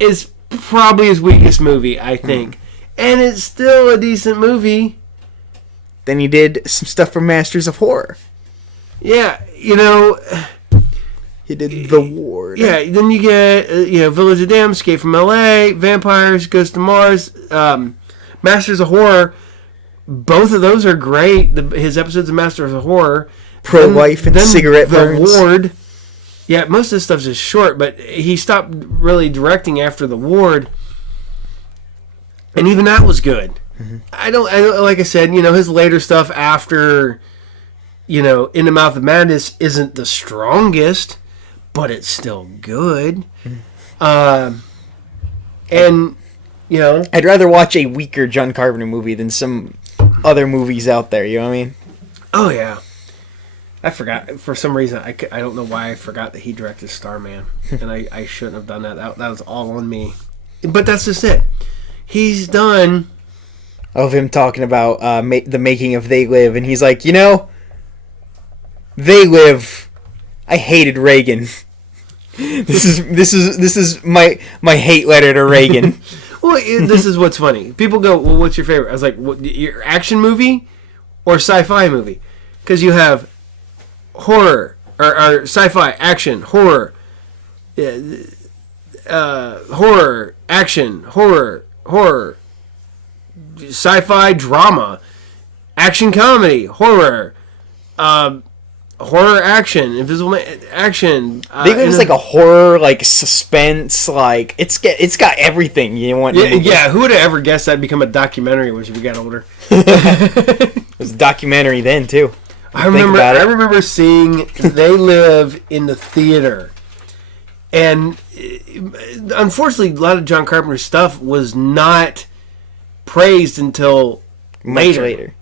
is probably his weakest movie, I think. And it's still a decent movie. Then he did some stuff for Masters of Horror. Yeah, he did The Ward. Yeah, then you get Village of the Damned, Escape from L.A., Vampires, Ghost of Mars, Masters of Horror. Both of those are great. His episodes of Masters of Horror. Pro-life and cigarette burns. The Ward. Yeah, most of this stuff's just short, but he stopped really directing after The Ward, and even that was good. Mm-hmm. I don't like I said, his later stuff after, In the Mouth of Madness isn't the strongest, but it's still good. Mm-hmm. I'd rather watch a weaker John Carpenter movie than some other movies out there. You know what I mean? Oh yeah. I forgot. For some reason, I don't know why I forgot that he directed Starman. And I shouldn't have done that. That was all on me. But that's just it. He's done... Of him talking about the making of They Live. And he's like, They Live... I hated Reagan. This is my hate letter to Reagan. Well, this is what's funny. People go, well, what's your favorite? I was like, your action movie or sci-fi movie? Because you have... horror or sci-fi action horror action horror sci-fi drama action comedy horror action invisible action They Live is like a horror like suspense like it's got everything you want. Yeah, who would have ever guessed that'd become a documentary once we got older? was a documentary then too. I remember seeing They Live in the theater, and unfortunately, a lot of John Carpenter's stuff was not praised until Much later.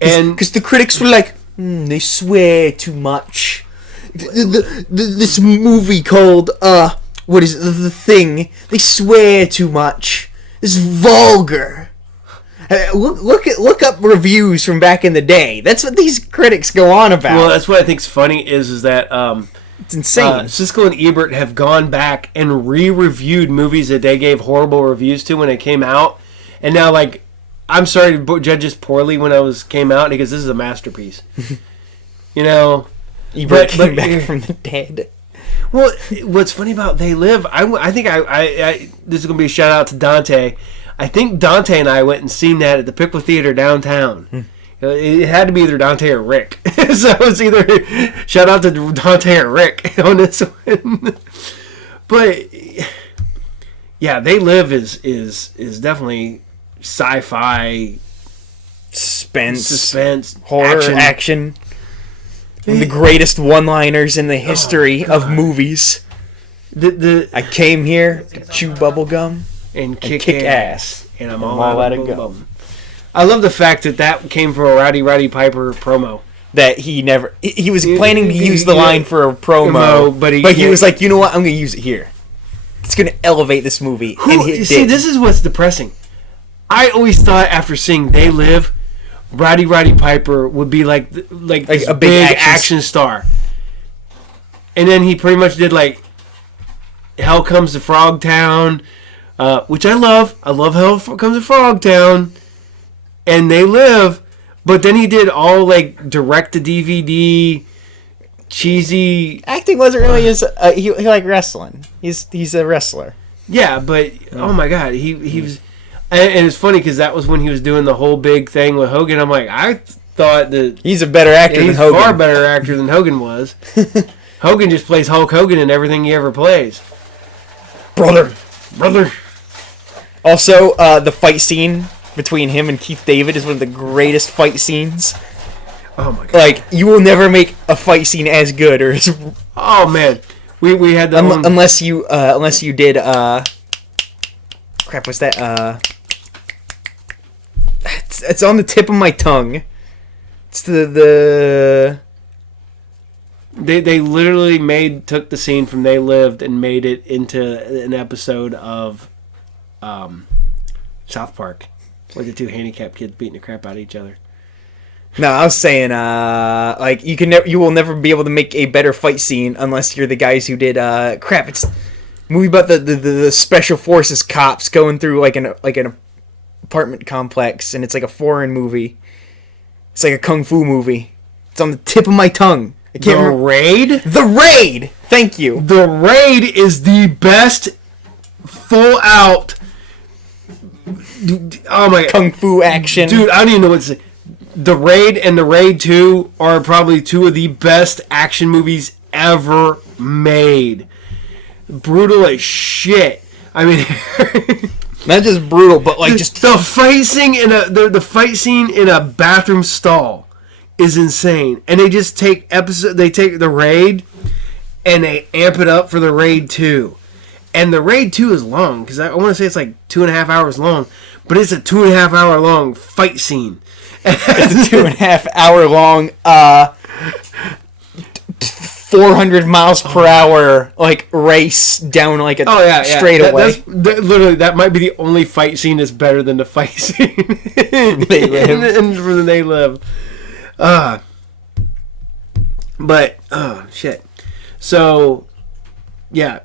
And because the critics were like, they swear too much. This movie called what is it? The Thing? They swear too much. It's vulgar. Look up reviews from back in the day. That's what these critics go on about. Well, that's what I think's funny is that it's insane. Siskel and Ebert have gone back and re-reviewed movies that they gave horrible reviews to when they came out, and now like, I'm sorry to judge this poorly when it came out because this is a masterpiece. You know, Ebert came back from the dead. Well, what's funny about They Live, I think this is gonna be a shout out to Dante. I think Dante and I went and seen that at the Pickle Theater downtown. It had to be either Dante or Rick. So it's either shout out to Dante or Rick on this one. But yeah, They Live is definitely sci-fi, suspense, horror, action. One of the greatest one-liners in the history of movies. I came here to chew bubblegum and kick ass. And I'm all out of gum. I love the fact that came from a Roddy Piper promo. That he was planning to use the line for a promo, but he was like, you know what, I'm going to use it here. It's going to elevate this movie. See, this is what's depressing. I always thought after seeing They Live, Roddy Piper would be like a big action star. And then he pretty much did like Hell Comes to Frogtown, which I love. I love Hell Comes to Frogtown. And They Live, but then he did all like direct to DVD, cheesy. Acting wasn't really his. He liked wrestling. He's a wrestler. Yeah, but oh my god, he was. And it's funny because that was when he was doing the whole big thing with Hogan. I'm like, I thought that he's a better actor than Hogan. He's far better actor than Hogan was. Hogan just plays Hulk Hogan in everything he ever plays. Brother. Also, the fight scene between him and Keith David is one of the greatest fight scenes. Oh my god! Like, you will never make a fight scene as good or as. Oh man, we had that unless you did crap. What's that? It's on the tip of my tongue. It's the. They literally took the scene from They Lived and made it into an episode of South Park, where the two handicapped kids beating the crap out of each other. No, I was saying, like you will never be able to make a better fight scene unless you're the guys who did crap. It's a movie about the special forces cops going through like an apartment complex, and it's like a foreign movie. It's like a kung fu movie. It's on the tip of my tongue. I can't remember. Raid? The Raid! Thank you. The Raid is the best full out oh my kung fu action. Dude, I don't even know what to say. The Raid and The Raid 2 are probably two of the best action movies ever made. Brutal as shit. I mean not just brutal, but like just the fight scene the fight scene in a bathroom stall is insane. And they just take The Raid and they amp it up for The Raid 2. And The Raid 2 is long because I want to say it's like 2.5 hours long, but it's a 2.5 hour long fight scene. It's a 2.5 hour long 400 miles per hour like race down like a straightaway. Literally, that might be the only fight scene that's better than the fight scene They Live. and from They Live. But shit. So yeah,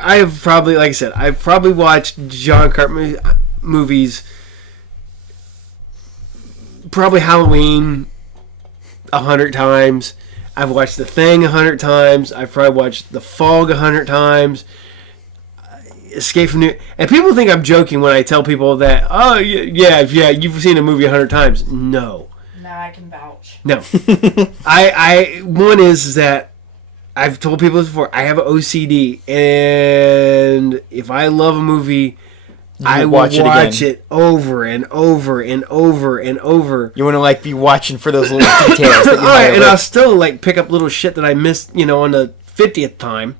I have probably, like I said, I've probably watched John Carpenter movies. Probably Halloween 100 times. I've watched The Thing 100 times. I've probably watched The Fog 100 times. Escape from New... And people think I'm joking when I tell people that, oh, yeah, you've seen a movie 100 times. No. No, I can vouch. No. One is that I've told people this before. I have an OCD. And if I love a movie, I will watch it over and over and over and over. You want to like be watching for those little details. That you and I'll still like pick up little shit that I missed, on the 50th time.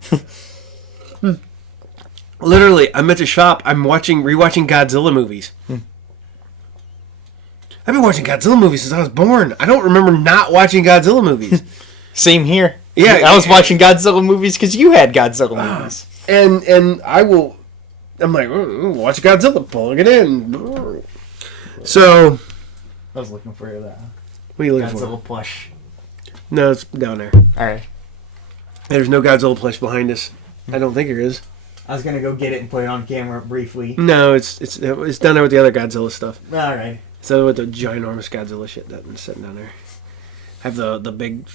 Literally, I'm at the shop. I'm rewatching Godzilla movies. I've been watching Godzilla movies since I was born. I don't remember not watching Godzilla movies. Same here. Yeah, I was watching Godzilla movies because you had Godzilla movies. And I will. I'm like, watch Godzilla, plug it in. So, I was looking for that. What are you looking Godzilla for? plush. No, it's down there. All right. There's no Godzilla plush behind us. I don't think there is. I was gonna go get it and put it on camera briefly. No, it's down there with the other Godzilla stuff. All right. So with the ginormous Godzilla shit that's sitting down there. I have the big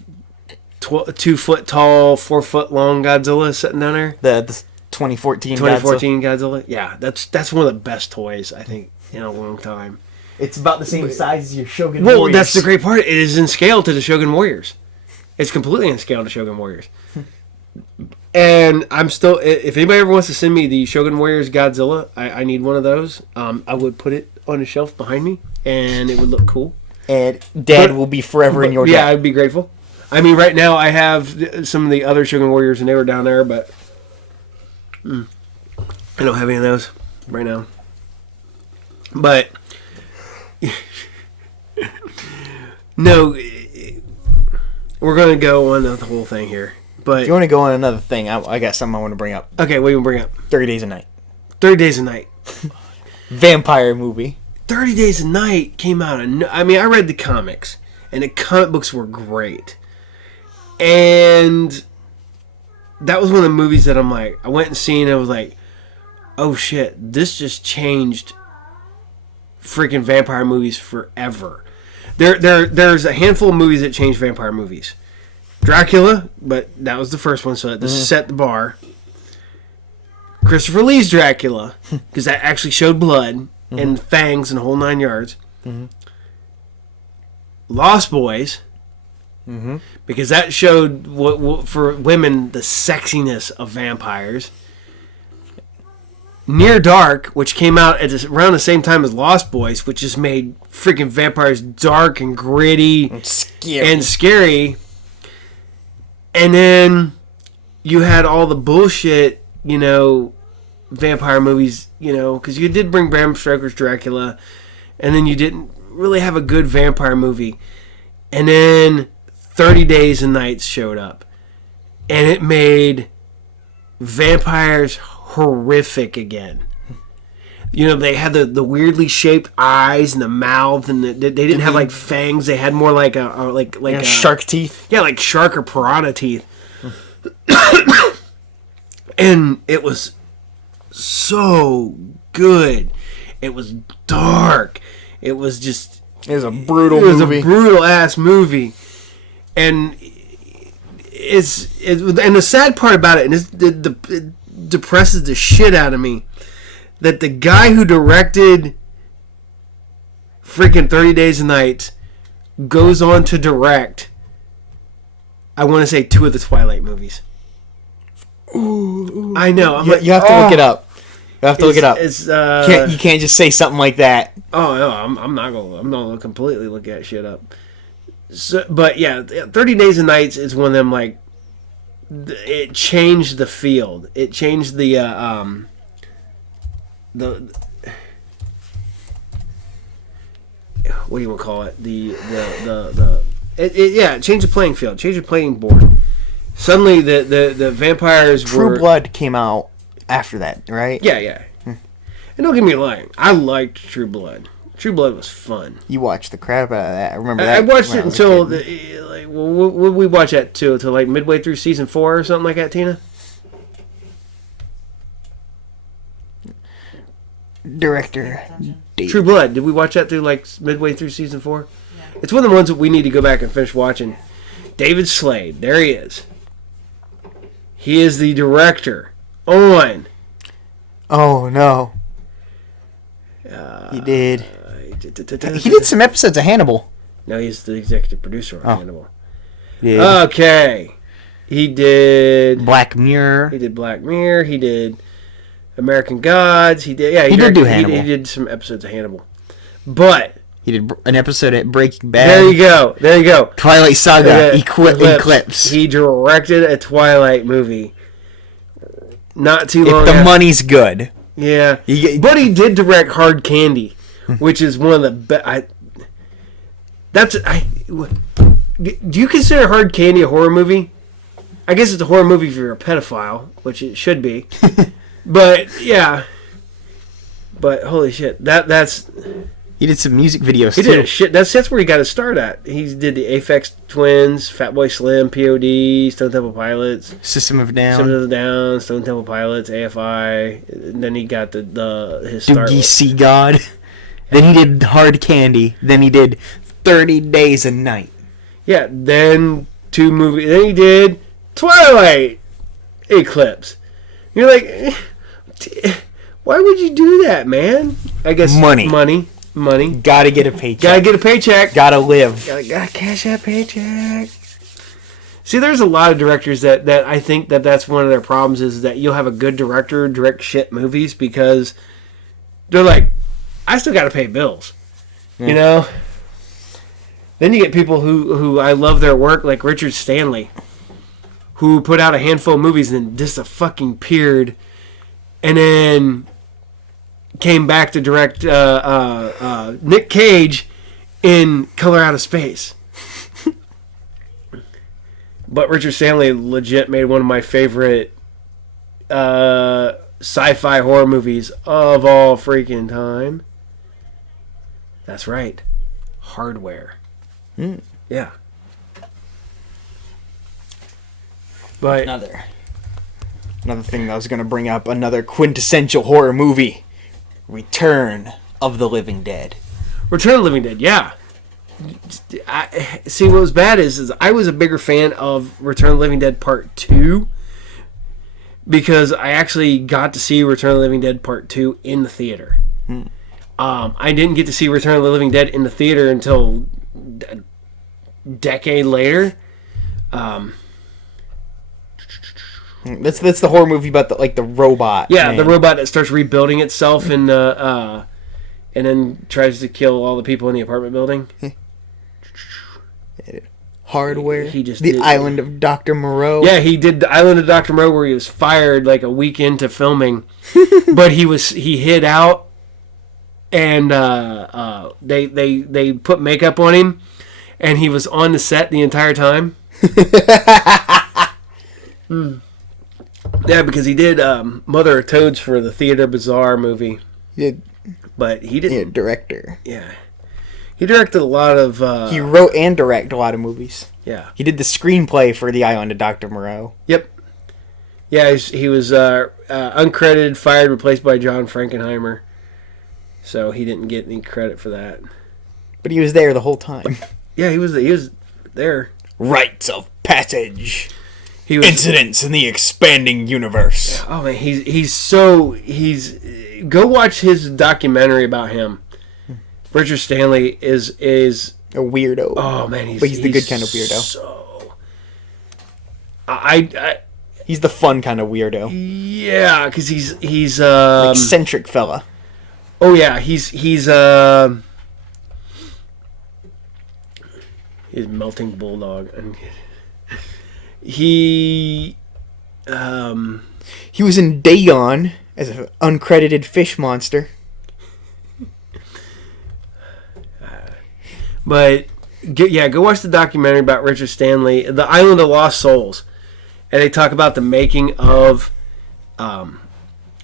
2 foot tall, 4 foot long Godzilla sitting down there. The 2014 Godzilla. Yeah, that's one of the best toys I think in a long time. It's about the same size as your Shogun Warriors. Well, that's the great part. It is in scale to the Shogun Warriors. It's completely in scale to Shogun Warriors. And I'm still, if anybody ever wants to send me the Shogun Warriors Godzilla, I need one of those. I would put it on a shelf behind me, and it would look cool. And Dad will be forever in your debt. Yeah, I'd be grateful. I mean, right now I have some of the other Shogun Warriors, and they were down there, but I don't have any of those right now. But no, we're going to go on the whole thing here. But if you want to go on another thing, I got something I want to bring up. Okay, what do you want to bring up? 30 Days a Night. 30 Days a Night. Vampire movie. 30 Days a Night came out. I mean, I read the comics, and the comic books were great. And that was one of the movies that I'm like, I went and seen it. I was like, oh shit, this just changed freaking vampire movies forever. There's a handful of movies that changed vampire movies. Dracula, but that was the first one, so that set the bar. Christopher Lee's Dracula, because that actually showed blood and fangs and the whole 9 yards. Lost Boys, because that showed what for women the sexiness of vampires. Near Dark, which came out at around the same time as Lost Boys, which just made freaking vampires dark and gritty and scary. And then you had all the bullshit, vampire movies, because you did bring Bram Stoker's Dracula, and then you didn't really have a good vampire movie. And then 30 Days and Nights showed up, and it made vampires horrific again. They had the weirdly shaped eyes and the mouth, and they didn't have like fangs. They had more like a shark teeth. Yeah, like shark or piranha teeth. And it was so good. It was dark. It was a brutal movie. It was a brutal ass movie. And and the sad part about it, and it depresses the shit out of me, that the guy who directed freaking 30 Days and Nights goes on to direct, I want to say, 2 of the Twilight movies. Ooh. I know. You have to look it up. You have to look it up. You can't just say something like that. Oh no, I'm not gonna completely look that shit up. So, but yeah, 30 Days and Nights is one of them, like, it changed the field. It changed the what do you want to call it? It changed the playing field, changed the playing board. Suddenly, the vampires True Blood came out after that, right? Yeah. And don't get me wrong, I liked True Blood. True Blood was fun. You watched the crap out of that. I remember that. I watched it until what would we watch that to? Until like midway through season 4 or something like that, Tina? Director True Blood. Did we watch that through like midway through season 4? Yeah. It's one of the ones that we need to go back and finish watching. David Slade. There he is. He is the director on. Oh no. He did. He did some episodes of Hannibal. No, he's the executive producer on Hannibal. Yeah. Okay. He did Black Mirror. He did Black Mirror. He did American Gods. He did. Yeah, he did do Hannibal. He did some episodes of Hannibal, but he did an episode at Breaking Bad. There you go. Twilight Saga. Eclipse. He directed a Twilight movie. Not too long. If the money's good. Yeah, but he did direct Hard Candy, which is one of the best. Do you consider Hard Candy a horror movie? I guess it's a horror movie if you're a pedophile, which it should be. But yeah, but holy shit, that's. He did some music videos too. He did shit. That's where he got to start at. He did the Aphex Twins, Fatboy Slim, POD, Stone Temple Pilots, System of a Down, Stone Temple Pilots, AFI. And then he got his start. Doogie See God. Then he did Hard Candy. Then he did 30 Days a Night. Yeah. Then 2 movies. Then he did Twilight Eclipse. You're like, why would you do that, man? I guess money. Gotta get a paycheck. Gotta live. Gotta cash that paycheck. See, there's a lot of directors that I think that's one of their problems is that you'll have a good director direct shit movies because they're like, I still gotta pay bills. Yeah. You know? Then you get people who I love their work, like Richard Stanley, who put out a handful of movies and just appeared, and then came back to direct Nick Cage in Color Out of Space. But Richard Stanley legit made one of my favorite sci-fi horror movies of all freaking time. That's right. Hardware. Yeah. But another thing that I was going to bring up, another quintessential horror movie, Return of the Living Dead. Return of the Living Dead, yeah. See, what was bad is I was a bigger fan of Return of the Living Dead Part 2 because I actually got to see Return of the Living Dead Part 2 in the theater. I didn't get to see Return of the Living Dead in the theater until a decade later. That's the horror movie about the robot. Yeah, man. The robot that starts rebuilding itself and then tries to kill all the people in the apartment building. Hardware. He just the Island of Dr. Moreau. Yeah, he did the Island of Dr. Moreau where he was fired like a week into filming, but he hid out, and they put makeup on him, and he was on the set the entire time. Yeah, because he did Mother of Toads for the Theater Bazaar movie. He did. But he didn't. Yeah, director. Yeah. He directed a lot of... he wrote and directed a lot of movies. Yeah. He did the screenplay for The Island of Dr. Moreau. Yep. Yeah, he was uncredited, fired, replaced by John Frankenheimer. So he didn't get any credit for that. But he was there the whole time. Yeah, he was there. Rites of Passage. Incidents in the expanding universe. Oh man, he's go watch his documentary about him. Richard Stanley is a weirdo. Oh man, he's the good kind of weirdo. So he's the fun kind of weirdo. Yeah, because he's an eccentric fella. Oh yeah, he's melting bulldog. He was in Dagon as an uncredited fish monster. But go watch the documentary about Richard Stanley, The Island of Lost Souls, and they talk about the making of, and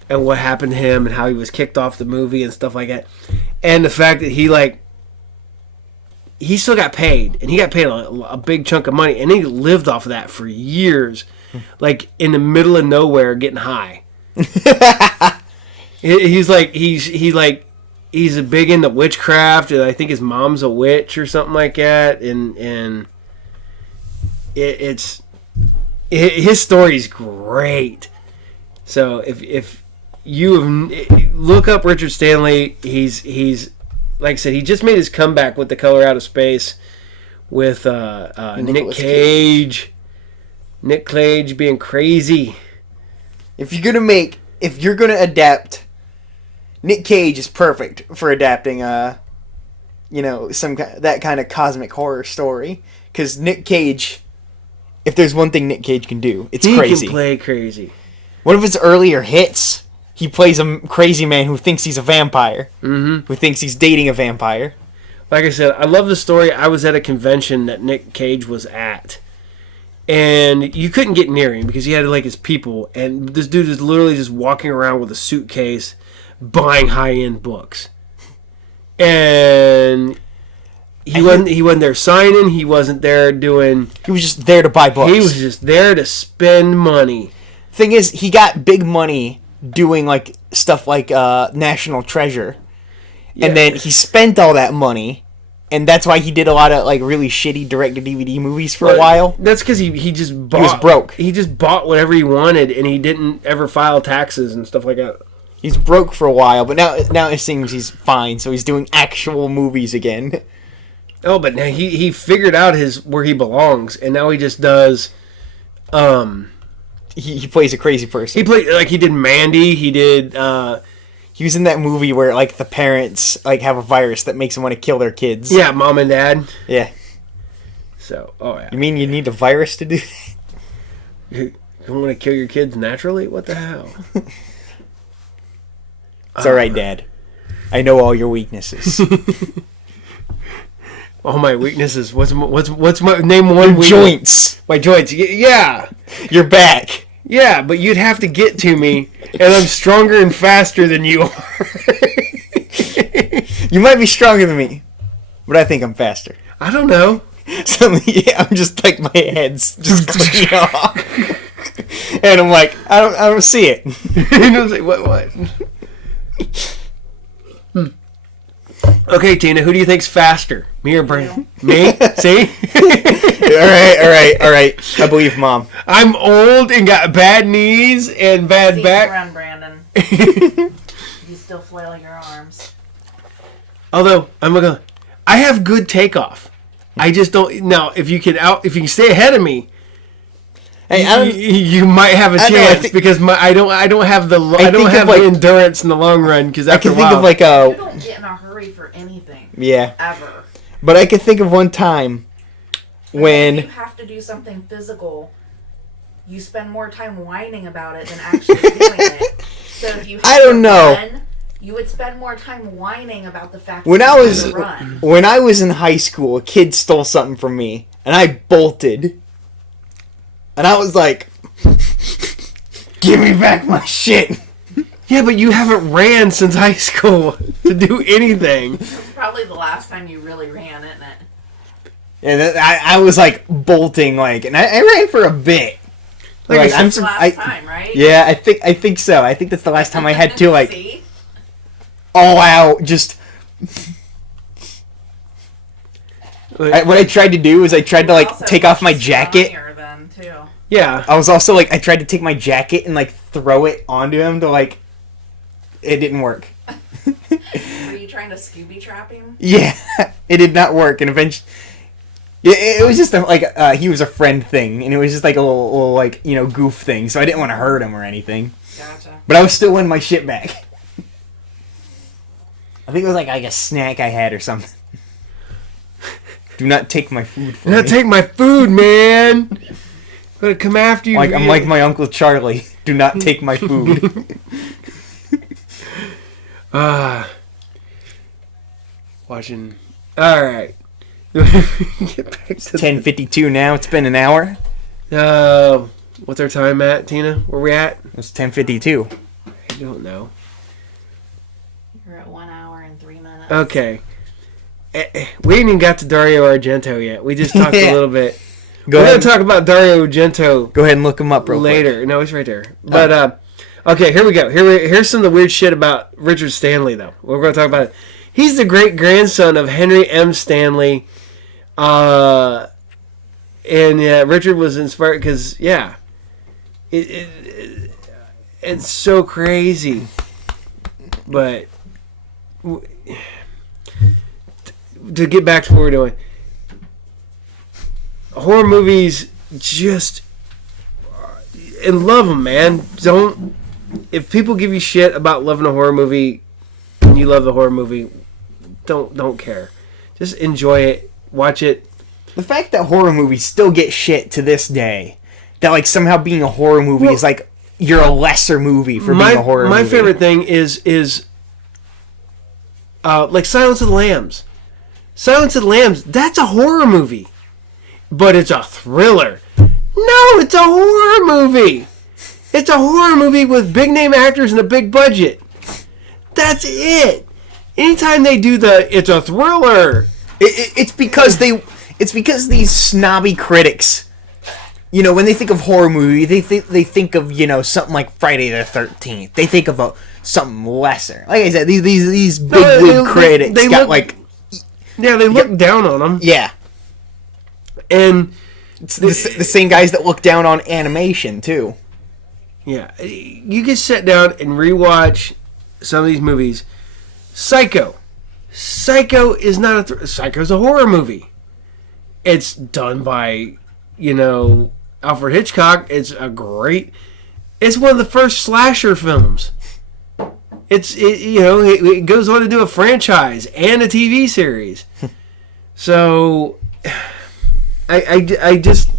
what happened to him and how he was kicked off the movie and stuff like that, and the fact that he still got paid, and he got paid a big chunk of money, and he lived off of that for years, like in the middle of nowhere, getting high. He's big into witchcraft, and I think his mom's a witch or something like that, and his story's great. So if you look up Richard Stanley, he's like I said, he just made his comeback with the Color Out of Space with Nick Cage. Nick Cage being crazy. If you're gonna make if you're gonna adapt, Nick Cage is perfect for adapting that kind of cosmic horror story. Because Nick Cage, if there's one thing Nick Cage can do, it's crazy. He can play crazy. One of his earlier hits, he plays a crazy man who thinks he's a vampire, who thinks he's dating a vampire. Like I said, I love the story. I was at a convention that Nick Cage was at. And you couldn't get near him because he had his people. And this dude is literally just walking around with a suitcase buying high-end books. And he wasn't there signing. He wasn't there doing... He was just there to buy books. He was just there to spend money. Thing is, he got big money doing stuff like National Treasure. Yeah. And then he spent all that money... And that's why he did a lot of really shitty direct-to-DVD movies for a while. That's because he just bought... He was broke. He just bought whatever he wanted, and he didn't ever file taxes and stuff like that. He's broke for a while, but now it seems he's fine, so he's doing actual movies again. Oh, but now he figured out where he belongs, and now he just does... He plays a crazy person. He played... he did Mandy, he did... He was in that movie where the parents have a virus that makes them want to kill their kids. Yeah, mom and dad. Yeah. So, yeah. You mean you need a virus to do that? You don't want to kill your kids naturally? What the hell? It's all right, Dad. I know all your weaknesses. All my weaknesses. What's my name? One weakness. Joints. My joints. Yeah. Your back. Yeah, but you'd have to get to me, and I'm stronger and faster than you are. You might be stronger than me, but I think I'm faster. I don't know. So, yeah, I'm just my head's just clean off. And I'm like, I don't see it. What? Okay, Tina, who do you think's faster? Me or Brandon? Me? See? All right. I believe Mom. I'm old and got bad knees and bad back. Run, Brandon. You still flail your arms. Although I have good takeoff. I just don't. Now, if you can stay ahead of me, hey, you might have a chance because I don't have the endurance in the long run. Because I can think of you don't get in a hurry for anything. Yeah. Ever. But I can think of one time when if you have to do something physical, you spend more time whining about it than actually doing it. So if you run, you would spend more time whining about the fact when I was in high school, a kid stole something from me, and I bolted, and I was like, "Give me back my shit." Yeah, but you haven't ran since high school to do anything. That's probably the last time you really ran, isn't it? And I was bolting and I ran for a bit. That's the last time, right? Yeah, I think so. I think that's the last time I had to See? all out just. What I tried to do is I tried to take off my jacket. Then, too. Yeah. I was also I tried to take my jacket and throw it onto him to it didn't work. Were you trying to Scooby trap him? Yeah, it did not work, and eventually, it was just he was a friend thing, and it was just a little goof thing. So I didn't want to hurt him or anything. Gotcha. But I was still winning my shit back. I think it was a snack I had or something. Do not take my food from me. Do not take my food, man. I'm gonna come after you. I'm like my Uncle Charlie. Do not take my food. Watching. All right. Get back to 10:52 now. It's been an hour. What's our time at, Tina? Where we at? It's 10:52. I don't know. You're at 1 hour and 3 minutes. Okay. We ain't even got to Dario Argento yet. We just talked a little bit. We're going to talk about Dario Argento. Go ahead and look him up real later. quick. No, he's right there. But, okay, here we go. Here's some of the weird shit about Richard Stanley, though. We're going to talk about it. He's the great-grandson of Henry M. Stanley. And Richard was inspired because, it's so crazy. But to get back to what we're doing, horror movies just and love them, man. Don't if people give you shit about loving a horror movie, and you love the horror movie, don't care. Just enjoy it, watch it. The fact that horror movies still get shit to this day, that like somehow being a horror movie is like you're a lesser movie for being a horror movie. My favorite thing is like Silence of the Lambs. Silence of the Lambs, that's a horror movie, but it's a thriller. No, it's a horror movie. It's a horror movie with big name actors and a big budget. That's it. Anytime they do it's a thriller. It's because these snobby critics, you know, when they think of horror movie, they think of, you know, something like Friday the 13th. They think of something lesser. Like I said, these big wig critics they got look, like, yeah, they look down on them. Yeah, and it's the same guys that look down on animation too. Yeah, you can sit down and rewatch some of these movies. Psycho is not Psycho's a horror movie. It's done by, you know, Alfred Hitchcock. It's one of the first slasher films. It goes on to do a franchise and a TV series. So I just,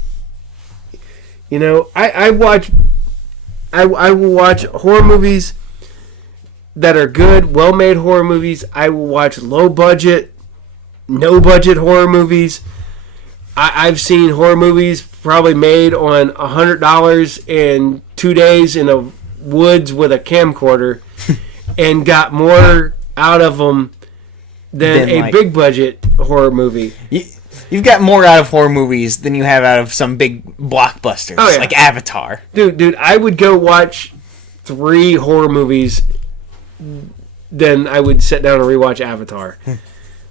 you know, I will watch horror movies that are good, well-made horror movies. I will watch low-budget, no-budget horror movies. I've seen horror movies probably made on $100 in 2 days in a woods with a camcorder and got more out of them than a big-budget horror movie. You've got more out of horror movies than you have out of some big blockbusters, like Avatar. Dude, I would go watch 3 horror movies than I would sit down and rewatch Avatar.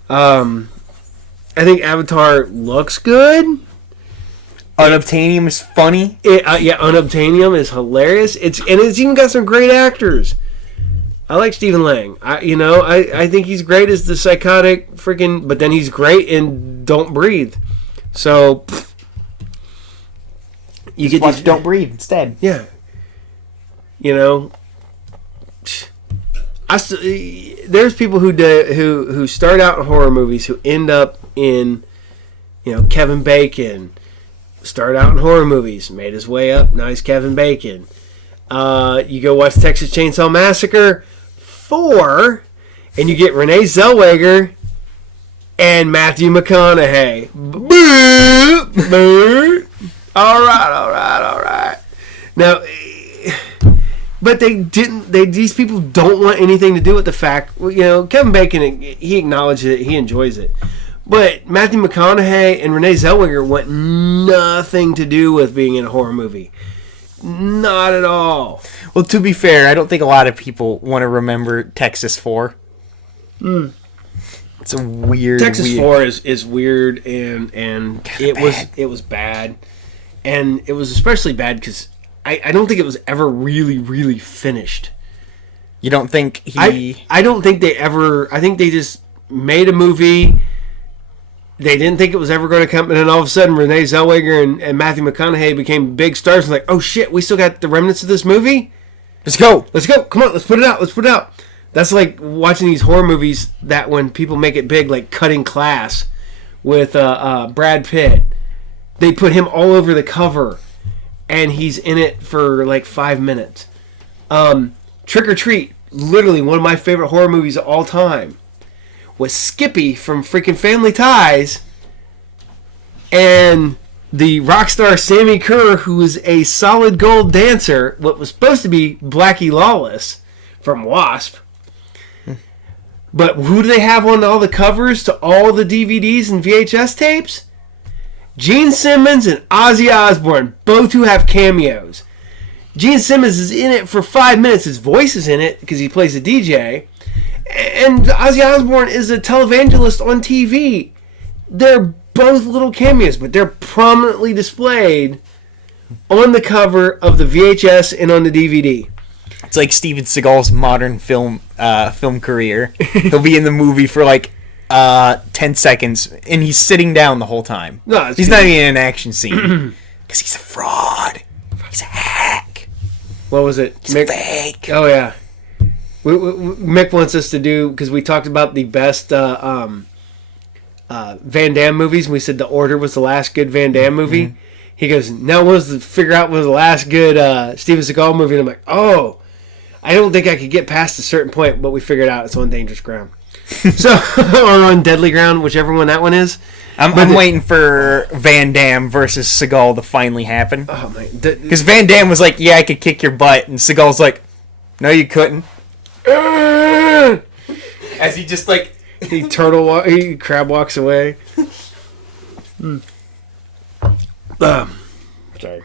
I think Avatar looks good. Unobtainium is funny. Unobtainium is hilarious. It's even got some great actors. I like Stephen Lang. I think he's great as the psychotic freaking, but then he's great in Don't Breathe. So you get watch Don't Breathe instead. Yeah. You know, there's people who start out in horror movies who end up in, you know, Kevin Bacon. Started out in horror movies, made his way up. Now he's Kevin Bacon. You go watch Texas Chainsaw Massacre 4, and you get Renee Zellweger and Matthew McConaughey. Boop, boop. All right. Now, but these people don't want anything to do with the fact, you know, Kevin Bacon, he acknowledges it, he enjoys it. But Matthew McConaughey and Renee Zellweger want nothing to do with being in a horror movie. Not at all. Well, to be fair, I don't think a lot of people want to remember Texas 4. It's a weird... Texas 4 is weird, and it was bad. And it was especially bad because I don't think it was ever really, really finished. You don't think I don't think they ever... I think they just made a movie... They didn't think it was ever going to come, and then all of a sudden Renee Zellweger and Matthew McConaughey became big stars. And like, oh shit, we still got the remnants of this movie? Let's go. Come on, let's put it out. That's like watching these horror movies that when people make it big, like Cutting Class with Brad Pitt. They put him all over the cover, and he's in it for like 5 minutes. Trick or Treat, literally one of my favorite horror movies of all time, was Skippy from freaking Family Ties, and the rock star Sammy Kerr, who is a solid gold dancer, what was supposed to be Blackie Lawless from Wasp. But who do they have on all the covers to all the DVDs and VHS tapes? Gene Simmons and Ozzy Osbourne, both who have cameos. Gene Simmons is in it for 5 minutes. His voice is in it because he plays a DJ. And Ozzy Osbourne is a televangelist on TV. They're both little cameos, but they're prominently displayed on the cover of the VHS and on the DVD. It's like Steven Seagal's modern film career. He'll be in the movie for like 10 seconds, and he's sitting down the whole time. No, he's not even in an action scene because he's a fraud. He's a hack. What was it? It's fake. Oh yeah. Mick wants us to do, because we talked about the best Van Damme movies, and we said The Order was the last good Van Damme movie. Mm-hmm. He goes, now figure out what was the last good Steven Seagal movie. And I'm like, oh, I don't think I could get past a certain point, but we figured out it's On Dangerous Ground. So, or On Deadly Ground, whichever one that one is. I'm waiting for Van Damme versus Seagal to finally happen. Oh my! Because Van Damme was like, "Yeah, I could kick your butt," and Seagal's like, "No, you couldn't." As he just like he crab walks away. Sorry,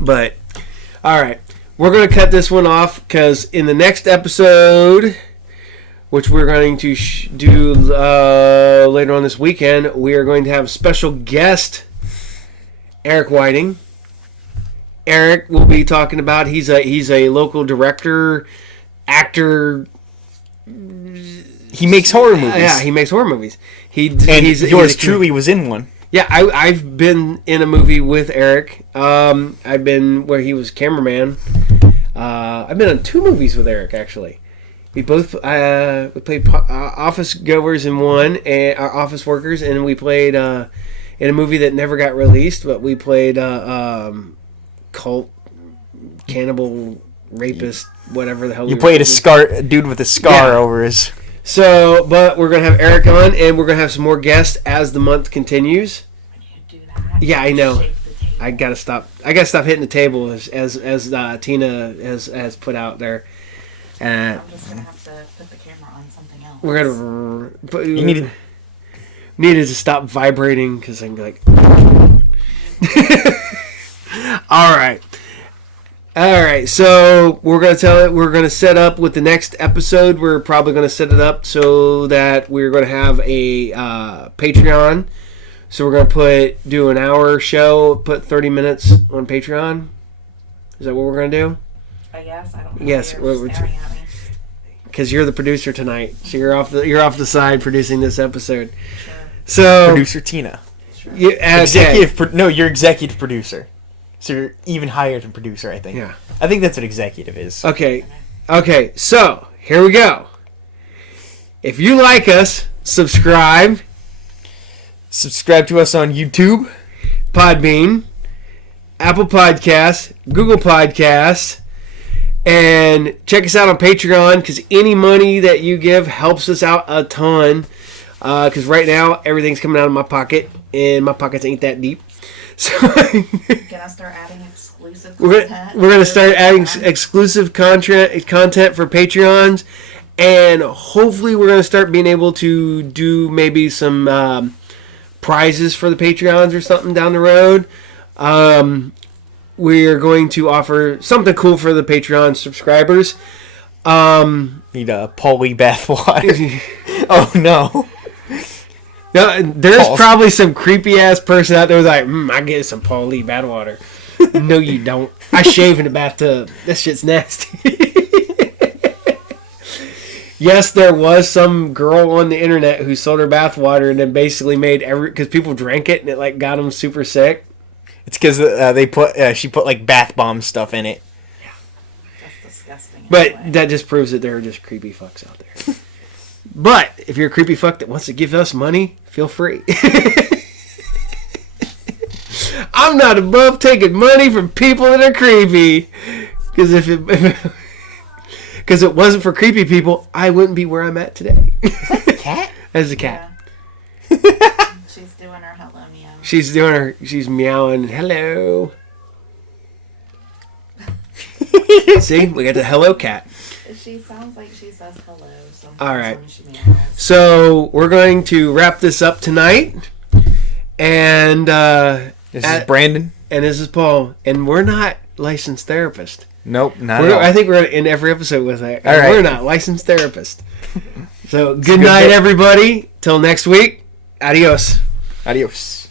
but all right, we're gonna cut this one off because in the next episode, which we're going to do later on this weekend, we are going to have a special guest, Eric Whiting. Eric will be talking about, he's a local director, actor. He makes horror movies. Yeah, he makes horror movies. Yours truly was in one. Yeah, I've been in a movie with Eric. I've been where he was cameraman. I've been on 2 movies with Eric, actually. We both we played office goers in one, and our office workers, and we played in a movie that never got released, but we played cult cannibal rapist, whatever the hell. You played a dude with a scar over his. So, but we're gonna have Eric on, and we're gonna have some more guests as the month continues. When you do that, yeah, I know. I gotta stop hitting the table as Tina has put out there. I'm just gonna have to put the camera on something else. We're gonna. You needed to stop vibrating because I'm like. All right. So we're gonna set up with the next episode. We're probably gonna set it up so that we're gonna have a Patreon. So we're gonna do an hour show, put 30 minutes on Patreon. Is that what we're gonna do? I guess I don't know. Yes, we're staring at me. Because you're the producer tonight, so you're off the side producing this episode. Sure. So producer Tina. Sure. You're executive producer. So you're even higher than producer, I think. Yeah. I think that's what executive is. Okay. So here we go. If you like us, subscribe. Subscribe to us on YouTube, Podbean, Apple Podcasts, Google Podcasts. And check us out on Patreon, because any money that you give helps us out a ton. Because right now, everything's coming out of my pocket, and my pockets ain't that deep. So Gonna start adding exclusive content. We're gonna start adding exclusive content for Patreons, and hopefully we're gonna start being able to do maybe some prizes for the Patreons or something down the road. We are going to offer something cool for the Patreon subscribers. Need a Pauly bathwater. Oh no. There's probably some creepy ass person out there who's like, I get some Pauly bathwater. No, you don't. I shave in the bathtub. That shit's nasty. Yes, there was some girl on the internet who sold her bathwater and then basically made because people drank it and it like got them super sick. It's because she put like bath bomb stuff in it. Yeah, that's disgusting. But anyway. That just proves that there are just creepy fucks out there. But if you're a creepy fuck that wants to give us money, feel free. I'm not above taking money from people that are creepy. Because if it wasn't for creepy people, I wouldn't be where I'm at today. Is that the cat? That's the cat. Yeah. She's doing her hello meow. She's meowing, hello. See, we got the hello cat. She sounds like she says hello. All right. So we're going to wrap this up tonight. And this is Brandon. And this is Paul. And we're not licensed therapists. Nope, not at all. I think we're in every episode with that. All right. We're not licensed therapists. So good night, everybody. Till next week. Adios. Adios.